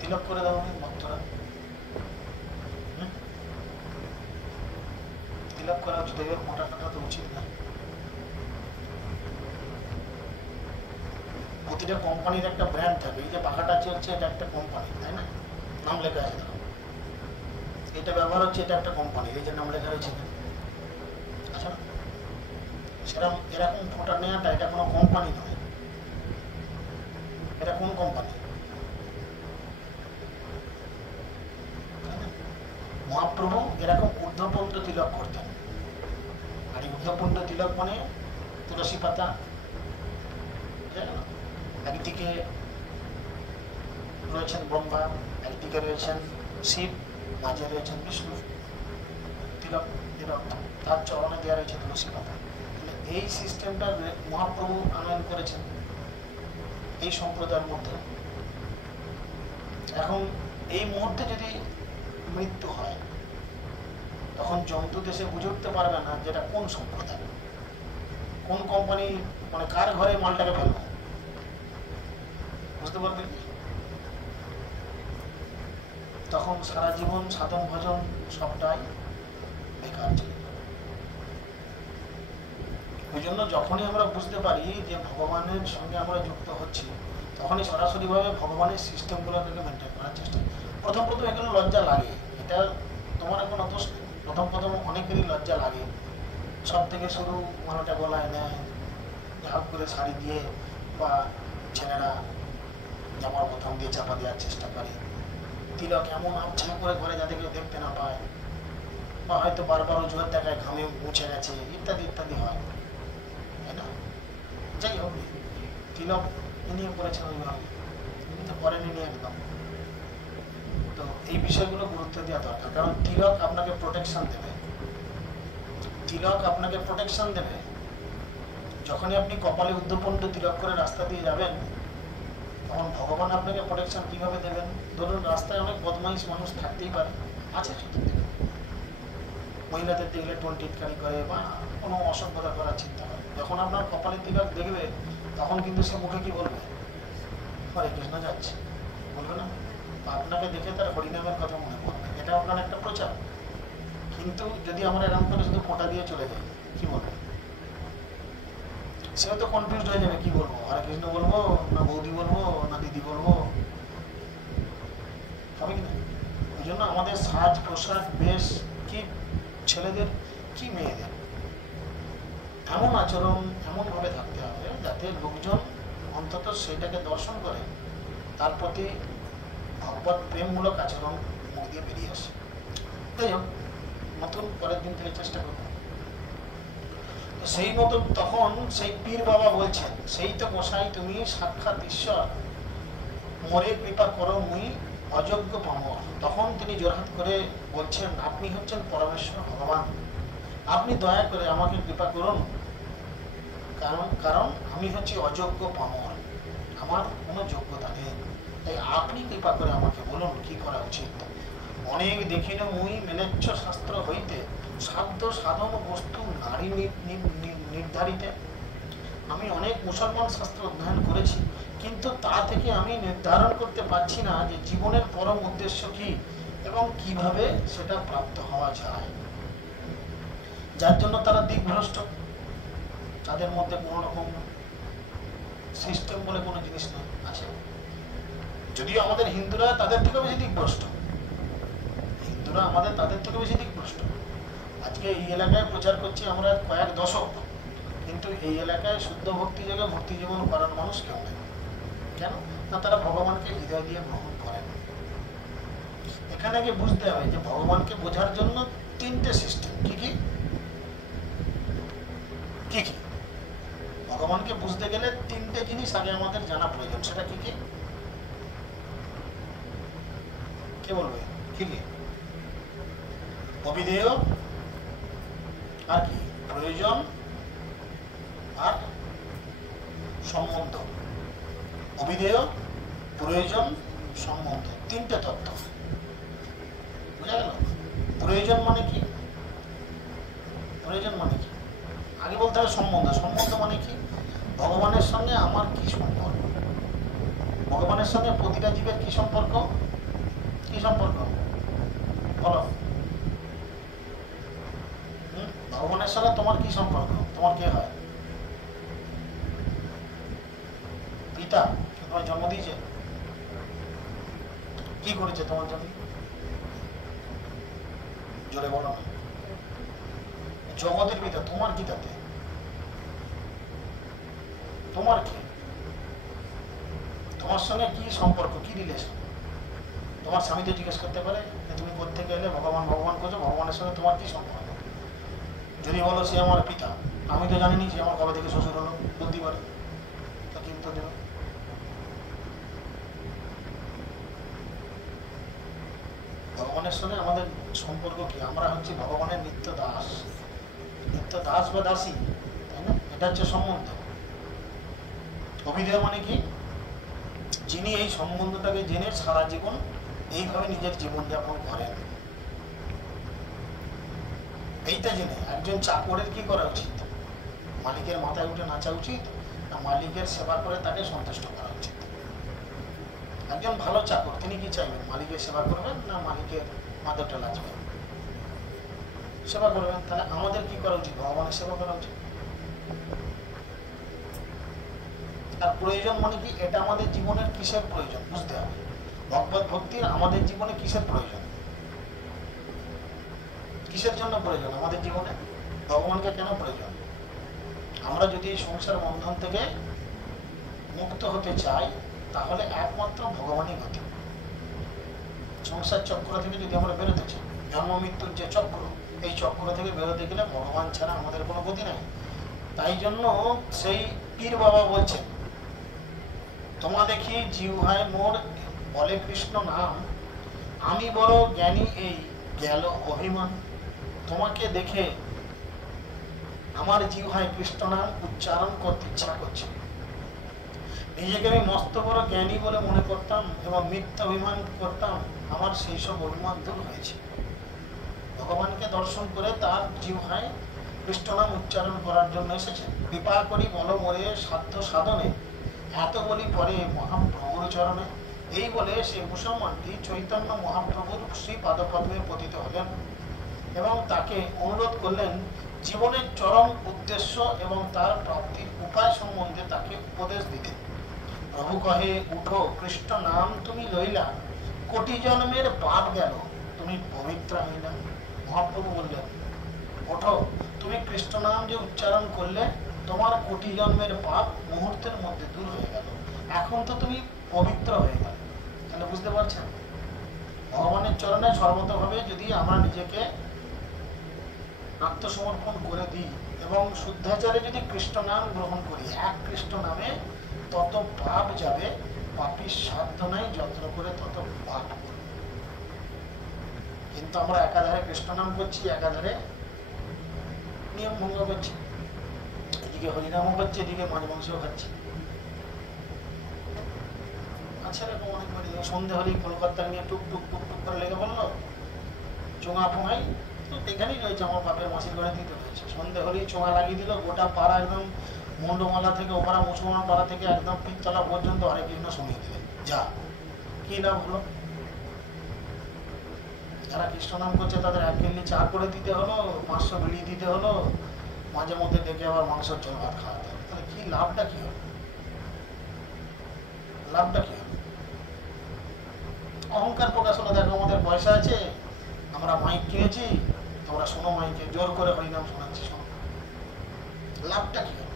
তিলক করে দাও ভক্তরা। তিলক করা উচিত, মোটা কাটা তো উচিত না। প্রতিটা কোম্পানির একটা ব্র্যান্ড থাকে। এই যে পাখাটা চলছে, এটা একটা কোম্পানি, তাই না? নাম লেখা আছে, দেখো এটা ব্যবহার হচ্ছে, এটা একটা কোম্পানি, এই যে নাম লেখা রয়েছে। আচ্ছা, সেরকম এরকম ফোটা নেওয়াটা এটা কোনো কোম্পানি নয়। এটা কোন কোম্পানি? মহাপ্রভু এরকম ঊর্ধ্বপুণ্ড তিলক করতেন। আর এই ঊর্ধ্বপুণ্ড তিলক মানে তুলসী পাতা, একদিকে রয়েছেন ব্রহ্মা, একদিকে রয়েছেন শিব, মাঝে রয়েছেন বিষ্ণু। তিলক তার চরণে দেওয়া রয়েছে তুলসী পাতা। এই সিস্টেমটা মহাপ্রভু আনয়ন করেছেন এই সম্প্রদায়ের মধ্যে। এখন এই মুহূর্তে যদি মৃত্যু হয়, তখন জন্তু দেশে বুঝে উঠতে পারবে না যেটা কোন সম্প্রদায়, কোন কোম্পানি, মানে কার ঘরে মালটাকে ফেলবো, বুঝতে পারবে কি? তখন সারা জীবন সাধন ভজন সবটাই বেকার চলে যাবে। ওই জন্য যখনই আমরা বুঝতে পারি যে ভগবানের সঙ্গে আমরা যুক্ত হচ্ছি, তখনই সরাসরিভাবে ভগবানের সিস্টেমগুলোকে মেনটেন করার চেষ্টা। প্রথম এগুলো লজ্জা লাগে, এটা তোমার কোনো দোষ নেই। প্রথম অনেকেরই লজ্জা লাগে। সব থেকে শুরু মালাটা গলায় নেয়, ঝাঁপ করে শাড়ি দিয়ে, বা ছেলেরা জামার বোতাম দিয়ে চাপা দেওয়ার চেষ্টা করে। তিলক এমন আবছা করে ঘরে যাতে কেউ দেখতে না পায়, বা হয়তো বারবার জোর দেখায় ঘামে মুছে গেছে, ইত্যাদি ইত্যাদি হয়, তাই না? যাই হোক, তিলক নিয়ে করেছেন ওইভাবে, কিন্তু করেনি নিয়ে একদম। তো এই বিষয়গুলো গুরুত্ব দেওয়া দরকার, কারণ তিলক আপনাকে প্রোটেকশন দেবে। তিলক আপনাকে প্রোটেকশন দেবে। যখনই আপনি কপালে উদ্যপুণ্ড তিলক করে রাস্তা দিয়ে যাবেন, তখন ভগবান আপনাকে প্রোটেকশন কিভাবে দেবেন? ধরুন রাস্তায় অনেক বদমাইশ মানুষ থাকতেই পারে, আছে চতুর্দিকে, মহিলাদের দেখলে টোন টিটকারি করে বা কোনো অসভ্যতা করার চিন্তা করে, যখন আপনার কপালের দিকে দেখবে তখন কিন্তু সে মুখে কি বলবে? হরে কৃষ্ণ যাচ্ছে, বলবে না? আপনাকে দেখে তার হরিনামের কথা মনে পড়বে, এটা আপনার একটা প্রচার। কিন্তু যদি আমরা এরকম করে শুধু ফোঁটা দিয়ে চলে যাই, কি বলবে? সেও তো কনফিউজ হয়ে যাবে, কি বলবো, হরে কৃষ্ণ বলবো না বৌদি বলবো না দিদি বলবো, হবে কি না? ওই জন্য আমাদের সাজ পোশাক বেশ, কি ছেলেদের কি মেয়েদের, এমন আচরণ এমনভাবে থাকতে হবে যাতে লোকজন অন্তত সেটাকে দর্শন করে, তার প্রতি ভগবত প্রেমমূলক আচরণ মুখ দিয়ে বেরিয়ে আসে। যাই হোক, নতুন পরের দিন থেকে চেষ্টা করব। তো সেই মতো তখন সেই পীর বাবা বলছেন, সেই তো গোসাই তুমি সাক্ষাৎ ঈশ্বর, মোরে কৃপা করো মুই অযোগ্য পামর। তখন তিনি জোরহাত করে বলছেন, আপনি হচ্ছেন পরমেশ্বর ভগবান, আপনি দয়া করে আমাকে কৃপা করুন, কারণ আমি হচ্ছি অযোগ্য পামর, আমার কোনো যোগ্যতা নেই, তাই আপনি কৃপা করে আমাকে বলুন কি করা উচিত। অনেক দেখিল মুই মেলেচ্ছ শাস্ত্র হইতে, সাধ্য সাধন বস্তু নারী নির্ধারিতে। আমি অনেক মুসলমান শাস্ত্র অধ্যয়ন করেছি, কিন্তু তা থেকে আমি নির্ধারণ করতে পারছি না যে জীবনের পরম উদ্দেশ্য কি এবং কিভাবে সেটা প্রাপ্ত হওয়া যায়। যার জন্য তারা দিকভ্রষ্ট, তাদের মধ্যে কোনো রকম সিস্টেম বলে কোনো জিনিস নেই, আছে। যদিও আমাদের হিন্দুরা তাদের থেকে বেশি দিকভ্রষ্ট, হিন্দুরা আমাদের তাদের থেকে বেশি দিকভ্রষ্ট। আজকে এই এলাকায় প্রচার করছি আমরা কয়েক দশক, কিন্তু এই এলাকায় শুদ্ধ ভক্তি যোগে ভক্তি জীবন করার মানুষ কেউ নেই। কেন না? তারা ভগবানকে হৃদয় দিয়ে গ্রহণ করেন। এখানে গিয়ে বুঝতে হবে যে ভগবানকে বোঝার জন্য তিনটে সিস্টেম। কি কি কি কি ভগবানকে বুঝতে গেলে তিনটে জিনিস আগে আমাদের জানা প্রয়োজন। সেটা কি কি? কে বলবে? কি কি? অবিধেয়, আর কি প্রয়োজন, আর সম্বন্ধ। অবিধেয়, প্রয়োজন, সম্বন্ধ, তিনটে তত্ত্ব। বুঝা গেল? প্রয়োজন মানে কি? প্রয়োজন মানে কি? আগে বলতে হবে সম্বন্ধ। সম্বন্ধ মানে কি? ভগবানের সঙ্গে আমার কি সম্পর্ক, ভগবানের সঙ্গে প্রতিটা জীবের কি সম্পর্ক, কি সম্পর্ক বলো? ভগবানের সঙ্গে তোমার কি সম্পর্ক? তোমার কে হয়? পিতা তোমার জন্ম দিয়েছে, কি করেছে তোমার জন্য? জোরে বলো না। জগতের পিতা, তোমার কি তাতে? তোমার কি? তোমার সঙ্গে কি সম্পর্ক, কি রিলেশন? তোমার স্বামী তো জিজ্ঞেস করতে পারে যে তুমি কোত্থেকে এলে, ভগবান ভগবান করছো, ভগবানের সঙ্গে তোমার কি সম্পর্ক? যদি বলো সে আমার পিতা, আমি তো জানিনি সে আমার কবে থেকে শ্বশুর হলো, বলতেই পারে, তা কিন্তু দেব। ভগবানের সঙ্গে আমাদের সম্পর্ক কি? আমরা হচ্ছে ভগবানের নিত্য দাস, নিত্য দাস বা দাসী, তাই না? এটা হচ্ছে সম্বন্ধ। অভিধেয় মানে কি? যিনি এই সম্বন্ধটাকে জেনে সারা জীবন এইভাবে নিজের জীবনযাপন করেন। এইটা জেনে একজন চাকরের কি করা উচিত? মালিকের মাথায় উঠে নাচা উচিত, না মালিকের সেবা করে তাকে সন্তুষ্ট করা উচিত? একজন ভালো চাকর তিনি কি চাইবেন? মালিকের সেবা করবেন না মালিকের মাথাটা নাচবেন? সেবা করবেন। তাহলে আমাদের কি করা উচিত? ভগবানের সেবা করা উচিত। আর প্রয়োজন মানে কি? এটা আমাদের জীবনের কিসের প্রয়োজন বুঝতে হবে। ভগবত ভক্তির আমাদের জীবনে কিসের প্রয়োজন, কিসের জন্য প্রয়োজন আমাদের জীবনে? ভগবানকে কেন প্রয়োজন? আমরা যদি এই সংসার বন্ধন থেকে মুক্ত হতে চাই তাহলে একমাত্র ভগবানই গতি। সংসার চক্র থেকে যদি আমরা বেরোতে চাই, জন্ম মৃত্যুর যে চক্র, এই চক্র থেকে বেরোতে গেলে ভগবান ছাড়া আমাদের কোনো গতি নাই। তাই জন্য সেই পীর বাবা বলছেন, তোমা দেখি জিহ্বায় মোর বলে কৃষ্ণ নাম, আমি বড় জ্ঞানী এই গেল অভিমান। তোমাকে দেখে আমার জিহ্বায় কৃষ্ণ নাম উচ্চারণ করতে ইচ্ছা করছে, নিজেকে আমি মস্ত বড় জ্ঞানী বলে মনে করতাম এবং মিথ্যা অভিমান করতাম, আমার সেই সব অভিমান দূর হয়েছে। ভগবানকে দর্শন করে তার জিহ্বায় কৃষ্ণ নাম উচ্চারণ করার জন্য এসেছে। কৃপা করি বল মোরে সাধ্য সাধনে, এত বলি পরে মহাপ্রভুর চরণে। এই বলে সেই মুসলমানটি চৈতন্য মহাপ্রভুর শ্রী পাদপদ্মে পতিত হলেন এবং তাকে অনুরোধ করলেন জীবনের চরম উদ্দেশ্য এবং তার প্রাপ্তির উপায় সম্বন্ধে তাকে উপদেশ দিতে। প্রভু কহে, উঠো কৃষ্ণ নাম তুমি লইলা, কোটি জন্মের পাপ গেল তুমি পবিত্র হইলা। মহাপ্রভু বললেন, ওঠো, তুমি কৃষ্ণ নাম যে উচ্চারণ করলে তোমার কোটি জন্মের পাপ মুহূর্তের মধ্যে দূর হয়ে গেল, এখন তো তুমি পবিত্র হয়ে গেল। তাহলে বুঝতে পারছেন, ভগবানের চরণে সর্বতভাবে যদি আমরা নিজেকে আত্মসমর্পণ করে দিই এবং শুদ্ধাচারে যদি কৃষ্ণ নাম গ্রহণ করি, এক কৃষ্ণ নামে তত পাপ যাবে, পাপীর সাধ্য নাই যত্ন করে তত পাপ করবে। কিন্তু আমরা একাধারে কৃষ্ণ নাম করছি, একাধারে নিয়ম ভঙ্গ করছি, এদিকে হরিনামও করছি, এদিকে মাছ মাংসও খাচ্ছি। আচ্ছা, এরকম অনেক বাড়ি সন্ধে হলেই কলকাতা নিয়ে টুক টুক টুক টুক করে লেগে বললো, চোঙা ফোঙাই এখানেই রয়েছে, আমার বাপের মাসির ঘরে দিতে রয়েছে। সন্ধে হলেই চোঙা লাগিয়ে দিল, গোটা পাড়া একদম মুন্ডমালা থেকে ওপারা মুসলমান পাড়া থেকে একদম পিততলা পর্যন্ত হরে কৃষ্ণ শুনিয়ে দিলে। যা কি নাম হলো, যারা কৃষ্ণ নাম করছে তাদের 1 কেজি চা করে দিতে হলো, 500 বিড়ি দিতে হলো, মাঝে মধ্যে ডেকে আবার মাংসের ঝোল ভাত খাওয়াতে হবে। তাহলে কি লাভটা কি হবে? লাভটা কি হবে? অহংকার প্রকাশ হলো, দেখো আমাদের পয়সা আছে, আমরা মাইক কিনেছি, তোমরা শোনো, মাইকে জোর করে হরিনাম শোনাচ্ছি, শোনো। লাভটা কি হবে?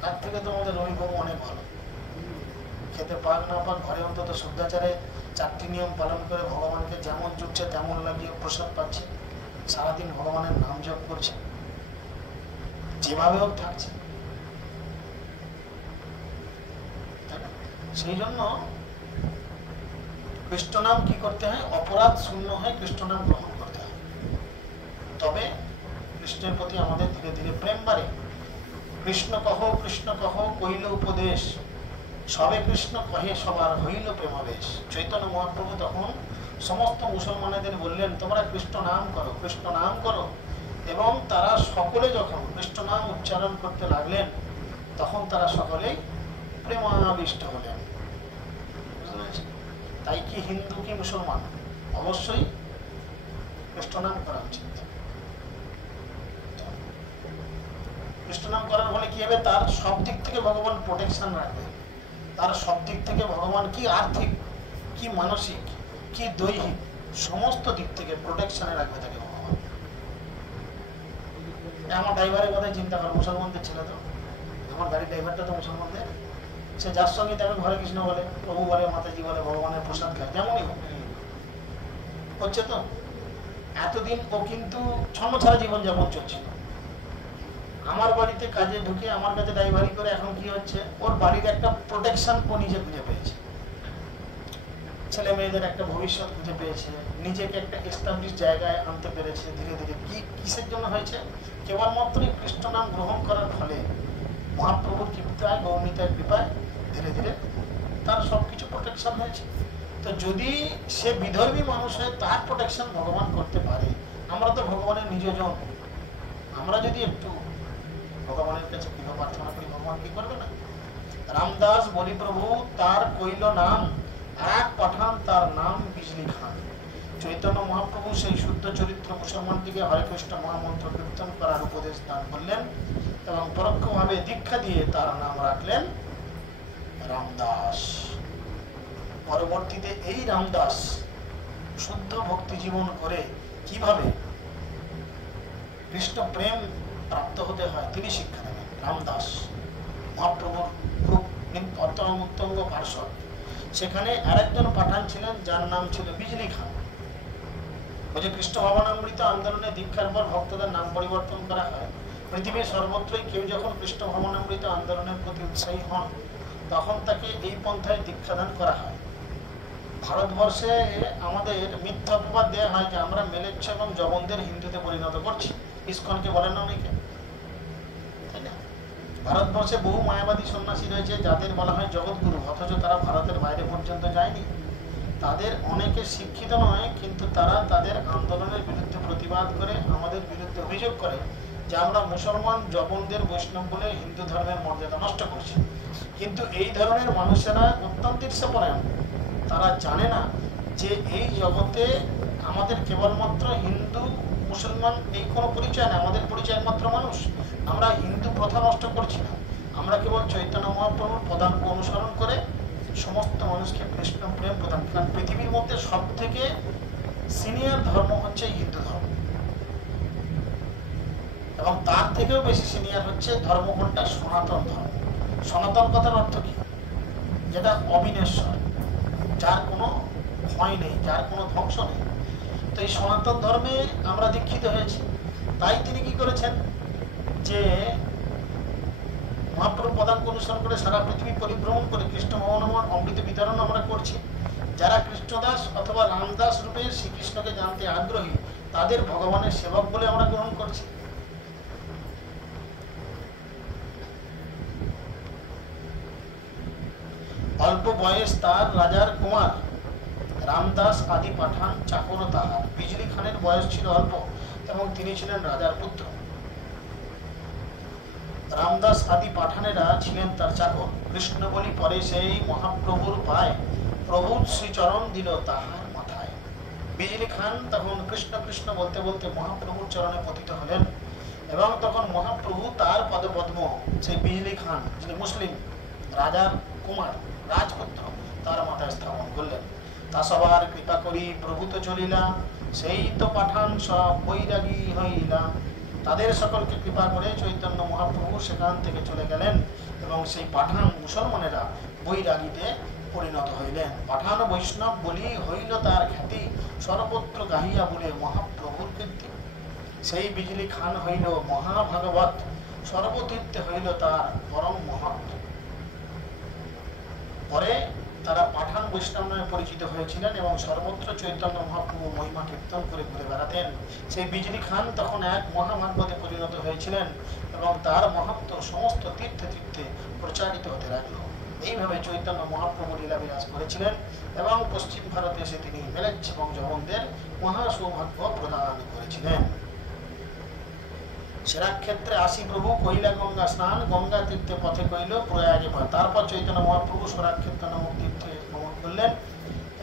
তার থেকে তো আমাদের রবিবাবু অনেক ভালো, খেতে পাক না পাক ঘরে অন্তত শুদ্ধাচারে 4টি নিয়ম পালন করে ভগবানকে যেমন জুটছে তেমন লাগিয়ে প্রসাদ পাচ্ছে, সারাদিন ভগবানের নাম জপ করছে, যেভাবে হোক থাকছে। সেই জন্য কৃষ্ণ নাম কি করতে হয়? অপরাধ শূন্য হয় কৃষ্ণ নাম গ্রহণ করতে হয়, তবে কৃষ্ণের প্রতি আমাদের ধীরে ধীরে প্রেম বাড়ে। কৃষ্ণ কহ কইল উপদেশ, সবে কৃষ্ণ কহে সবার হইল প্রেমাবেশ। চৈতন্য মহাপ্রভু তখন সমস্ত মুসলমানদের বললেন, তোমরা কৃষ্ণ নাম করো, কৃষ্ণ নাম করো। এবং তারা সকলে যখন কৃষ্ণ নাম উচ্চারণ করতে লাগলেন, তখন তারা সকলেই প্রেমাবিষ্ট হলেন। তাই কি হিন্দু কি মুসলমান, অবশ্যই কৃষ্ণ নাম করা উচিত। কৃষ্ণ নাম করার ফলে কি হবে? তার সব দিক থেকে ভগবান প্রোটেকশন রাখবে, তার সব দিক থেকে ভগবান কি আর্থিক, কি মানসিক, কি দৈহিক, সমস্ত দিক থেকে প্রোটেকশনে রাখবে তাকে ভগবান। আমার ড্রাইভারের কথাই চিন্তা কর, মুসলমানদের ছেলে তো, আমার গাড়ির ড্রাইভারটা তো মুসলমানদের, সে যার সঙ্গে তাকে ঘরে কৃষ্ণ বলে, প্রভু বলে, মাতাজি বলে, ভগবানের প্রসাদ খায়, যেমনই হোক হচ্ছে। তো এতদিন ও কিন্তু ছন্ন ছাড়া জীবনযাপন চলছিল। আমার বাড়িতে কাজে ঢুকে আমার কাছে ড্রাইভারি করে এখন কি হচ্ছে, ওর বাড়ির একটা প্রোটেকশন ও নিজে খুঁজে পেয়েছে, ছেলে মেয়েদের একটা ভবিষ্যৎ খুঁজে পেয়েছে, নিজেকে একটা এস্টাবলিশ জায়গায় আনতে পেরেছে ধীরে ধীরে। কি কিসের জন্য হয়েছে? কেবলমাত্রই কৃষ্ণ নাম গ্রহণ করার ফলে, মহাপ্রভুর কৃপায়, গৌমিতার কৃপায় ধীরে ধীরে তার সবকিছু প্রোটেকশন হয়েছে। তো যদি সে বিধর্মী মানুষ হয়, তার প্রোটেকশন ভগবান করতে পারে। আমরা তো ভগবানের নিজজন, আমরা যদি একটু ভগবানের কাছে কৃপা প্রার্থনা করি, ভগবান কি করবে না? রামদাস বলি প্রভু তার কইল নাম, এক পাঠান তার নাম বিজলি খান। চৈতন্য মহাপ্রভু সেই শুদ্ধ চরিত্র মুসলমানটিকে হরে কৃষ্ণ মহামন্ত্র কীর্তন করার উপদেশ দান করলেন এবং পরোক্ষভাবে দীক্ষা দিয়ে তার নাম রাখলেন রামদাস। পরবর্তীতে এই রামদাস শুদ্ধ ভক্তি জীবন করে কিভাবে কৃষ্ণ প্রেম প্রাপ্ত হতে হয় তিনি শিক্ষা দেবেন। রামদাস মহাপ্রভুর খুব অত্যন্ত পার্শ্বদ। সেখানে আরেকজন পাঠান ছিলেন যার নাম ছিল বিজলি খান। ওই যে কৃষ্ণ ভবনামৃত আন্দোলনে দীক্ষার পর ভক্তদের নাম পরিবর্তন করা হয়, পৃথিবীর সর্বত্রই কেউ যখন কৃষ্ণ ভবনামৃত আন্দোলনের প্রতি উৎসাহী হন, তখন তাকে এই পন্থায় দীক্ষাদান করা হয়। ভারতবর্ষে আমাদের মিথ্যা অপবাদ দেওয়া হয় যে আমরা মেলেচ্ছ এবং জবনদের হিন্দুতে পরিণত করছি, ইসকনকে বলেন না অনেকে, তাই না? ভারতবর্ষে বহু মায়াবাদী সন্ন্যাসী রয়েছে যাদের বলা হয় জগৎগুরু, অথচ তারা ভারতের বাইরে পর্যন্ত যায়নি। তাদের অনেকে শিক্ষিত নয়, কিন্তু তারা তাদের আন্দোলনের বিরুদ্ধে প্রতিবাদ করে আমাদের বিরুদ্ধে অভিযোগ করে যে আমরা মুসলমান জবনদের বৈষ্ণব বলে হিন্দু ধর্মের মর্যাদা নষ্ট করছি। কিন্তু এই ধরনের মানুষেরা অত্যন্ত ঈর্ষাপরায়ণ। তারা জানে না যে এই জগতে আমাদের কেবলমাত্র হিন্দু মুসলমান এই কোনো পরিচয় না, আমাদের পরিচয় একমাত্র মানুষ। আমরা হিন্দু প্রথা নষ্ট করছি না, আমরা কেবল চৈতন্য মহাপ্রভুর পদাঙ্ক অনুসরণ করে সমস্ত মানুষকে কৃষ্ণ প্রেম প্রদান। কারণ পৃথিবীর মধ্যে সব থেকে সিনিয়র ধর্ম হচ্ছে হিন্দু ধর্ম, এবং তার থেকেও বেশি সিনিয়র হচ্ছে ধর্ম কোনটা? সনাতন ধর্ম। সনাতন কথার অর্থ কি? যেটা অবিনশ্বর, যার কোনো ক্ষয় নেই, যার কোনো ধ্বংস নেই। তো এই সনাতন ধর্মে আমরা দীক্ষিত হয়েছি। তাই তিনি কি করেছেন যে মহাপ্রভু পদাঙ্ক অনুসরণ করে সারা পৃথিবী পরিভ্রমণ করে কৃষ্ণ ভবন অমৃত বিতরণ আমরা করছি। যারা কৃষ্ণদাস অথবা রামদাস রূপে শ্রীকৃষ্ণকে জানতে আগ্রহী, তাদের ভগবানের সেবক বলে আমরা গ্রহণ করছি। অল্প বয়স তার রাজার কুমার, রামদাস আদি পাঠান চাকর তাহার। বিজলি খানের বয়স ছিল অল্প এবং তিনি ছিলেন রাজার পুত্র। রামদাস আদি পাঠানেরা ছিলেন তার চাকর। কৃষ্ণ বলি পরে সেই মহাপ্রভুর পায়, প্রভুর শ্রীচরণ দিল তাহার মাথায়। বিজলি খান তখন কৃষ্ণ কৃষ্ণ বলতে বলতে মহাপ্রভুর চরণে পতিত হলেন, এবং তখন মহাপ্রভু তার পদপদ্ম সেই বিজলি খান, যিনি মুসলিম রাজার কুমার রাজপুত্র, তার মাথায় স্থাপন করলেন। তা সবার কৃপা করি প্রভু তো চলিলা, সেই তো পাঠান সব বৈরাগী হইলা। তাদের সকলকে কৃপা করে চৈতন্য মহাপ্রভু সেখান থেকে চলে গেলেন, এবং সেই পাঠান মুসলমানেরা বৈরাগীতে পরিণত হইলেন। পাঠান বৈষ্ণব বলি হইল তার খ্যাতি, সর্বত্র গাহিয়া বলে মহাপ্রভুর কীর্তি। সেই বিজলি খান হইল মহাভাগবত, সর্বতীর্থে হইল তার পরম মহৎ। পরে তারা পাঠান বৈষ্ণব নামে পরিচিত হয়েছিলেন এবং সর্বত্র চৈতন্য মহাপ্রভু মহিমা কীর্তন করে ঘুরে বেড়াতেন। সেই বিজলি খান তখন এক মহাভাগবতে পরিণত হয়েছিলেন এবং তার মাহাত্ম্য সমস্ত তীর্থে তীর্থে প্রচারিত হতে লাগলো। এইভাবে চৈতন্য মহাপ্রভু লীলাবিলাস করেছিলেন এবং পশ্চিম ভারতে এসে তিনি মেলেচ্ছ এবং জবনদের মহা সৌভাগ্য প্রদান করেছিলেন। সেরাক্ষেত্রে আসি প্রভু কইলা গঙ্গা স্নান, গঙ্গা তীর্থে পথে কইল প্রয়াগে পান। তারপর চৈতন্য মহাপ্রভু সেরাক্ষেত্র নামক তীর্থে ভ্রমণ করলেন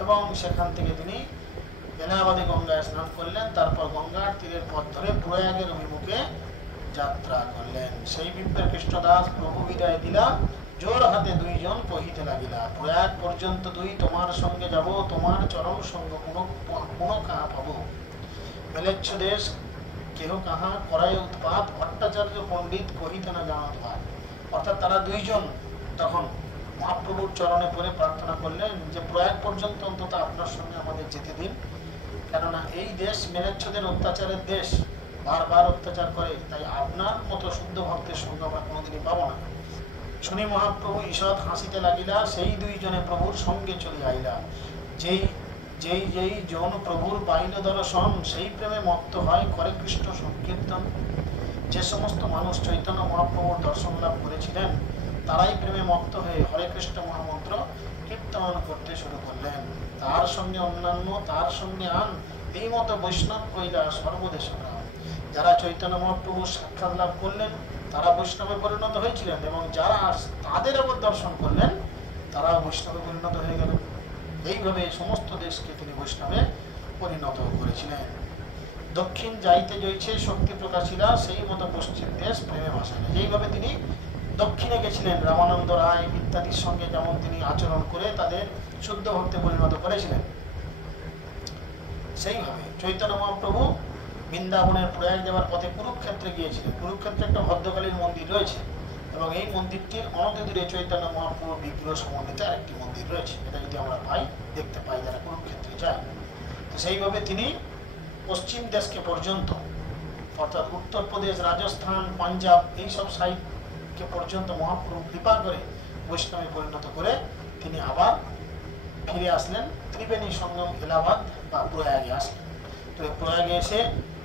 এবং সেখান থেকে তিনি এলাহাবাদে গঙ্গায় স্নান করলেন। তারপর গঙ্গার তীরের পথ ধরে প্রয়াগের অভিমুখে যাত্রা করলেন। সেই বিপ্রের কৃষ্ণদাস প্রভু বিদায় দিলা, জোর হাতে দুইজন কহিতে লাগিলা, প্রয়াগ পর্যন্ত দুই তোমার সঙ্গে যাব, তোমার চরম সঙ্গ কোন কাহা পাবো। মেলেচ্ছ দেশ কেহ কাহা করায় উৎপাত, ভট্টাচার্য পণ্ডিত কহিতে না জানত ভাত। অর্থাৎ তারা দুইজন তখন মহাপ্রভুর চরণে পড়ে প্রার্থনা করলেন যে প্রয়াগ পর্যন্ত অন্তত আপনার সঙ্গে আমাদের যেতে দিন, কেননা এই দেশ মেলেচ্ছদের অত্যাচারের দেশ, বারবার অত্যাচার করে, তাই আপনার মতো শুদ্ধ ভক্তের সঙ্গে আমরা কোনোদিনই পাবো না। শুনি মহাপ্রভু ঈষৎ হাসিতে লাগিলা, সেই দুইজনে প্রভুর সঙ্গে চলে আইলা। যেই যেই যেই জন প্রভুর পাইল দর্শন, সেই প্রেমে মত্ত হয় করে কৃষ্ণ সংকীর্তন। যে সমস্ত মানুষ চৈতন্য মহাপ্রভুর দর্শন লাভ করেছিলেন, তারাই প্রেমে মত্ত হয়ে হরে কৃষ্ণ মহামন্ত্র কীর্তন করতে শুরু করলেন। তার সঙ্গে অন্যান্য, তার সঙ্গে আন, এই মতো বৈষ্ণব কইলা সর্বদেশ প্রাণ। যারা চৈতন্য মহাপ্রভুর সাক্ষাৎ লাভ করলেন তারা বৈষ্ণবে পরিণত হয়েছিলেন, এবং যারা তাদের আবার দর্শন করলেন তারা বৈষ্ণবে পরিণত হয়ে গেলেন। এইভাবে সমস্ত দেশকে তিনি বৈষ্ণবে পরিণত করেছিলেন। দক্ষিণ যাইতে জয়ছে শক্তি প্রকাশীরা, সেই মতো পশ্চিম দেশ প্রেমে ভাসায় না। যেইভাবে তিনি দক্ষিণে গেছিলেন রামানন্দ রায় ইত্যাদির সঙ্গে যেমন তিনি আচরণ করে তাদের শুদ্ধ ভক্তে পরিণত করেছিলেন, সেইভাবে চৈতন্য মহাপ্রভু বৃন্দাবনের প্রয়াগ যাওয়ার পথে কুরুক্ষেত্রে গিয়েছিলেন। কুরুক্ষেত্রে একটা ভদ্রকালীর মন্দির রয়েছে, এবং এই মন্দিরটির অনতি দূরে চৈতন্য মহাপ্রভুর বিগ্রহ সম্বন্ধিত আরেকটি মন্দির রয়েছে। এটা যদি আমরা দেখতে পাই যারা কুরুক্ষেত্রে যায়, তো সেইভাবে তিনি পশ্চিম দেশকে পর্যন্ত, অর্থাৎ উত্তরপ্রদেশ, রাজস্থান, পাঞ্জাব, এইসব সাইডকে পর্যন্ত মহাপ্রভু কৃপা করে বৈষ্ণবে পরিণত করে তিনি আবার ফিরে আসলেন ত্রিবেণী সঙ্গম এলাহাবাদ বা প্রয়াগে আসলেন। তো প্রয়াগে এসে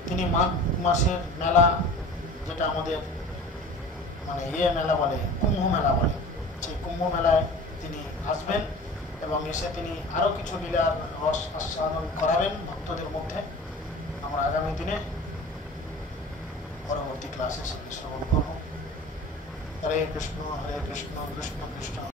তিনি মাঘ মাসের মেলা, যেটা আমাদের মানে মেলা বলে, কুম্ভ মেলা বলে, সেই কুম্ভ মেলায় তিনি আসবেন এবং এসে তিনি আরও কিছু লীলার রস আস্বাদন করাবেন ভক্তদের মধ্যে। আমরা আগামী দিনে পরবর্তী ক্লাসে সেগুলি শ্রবণ করব। হরে কৃষ্ণ কৃষ্ণ কৃষ্ণ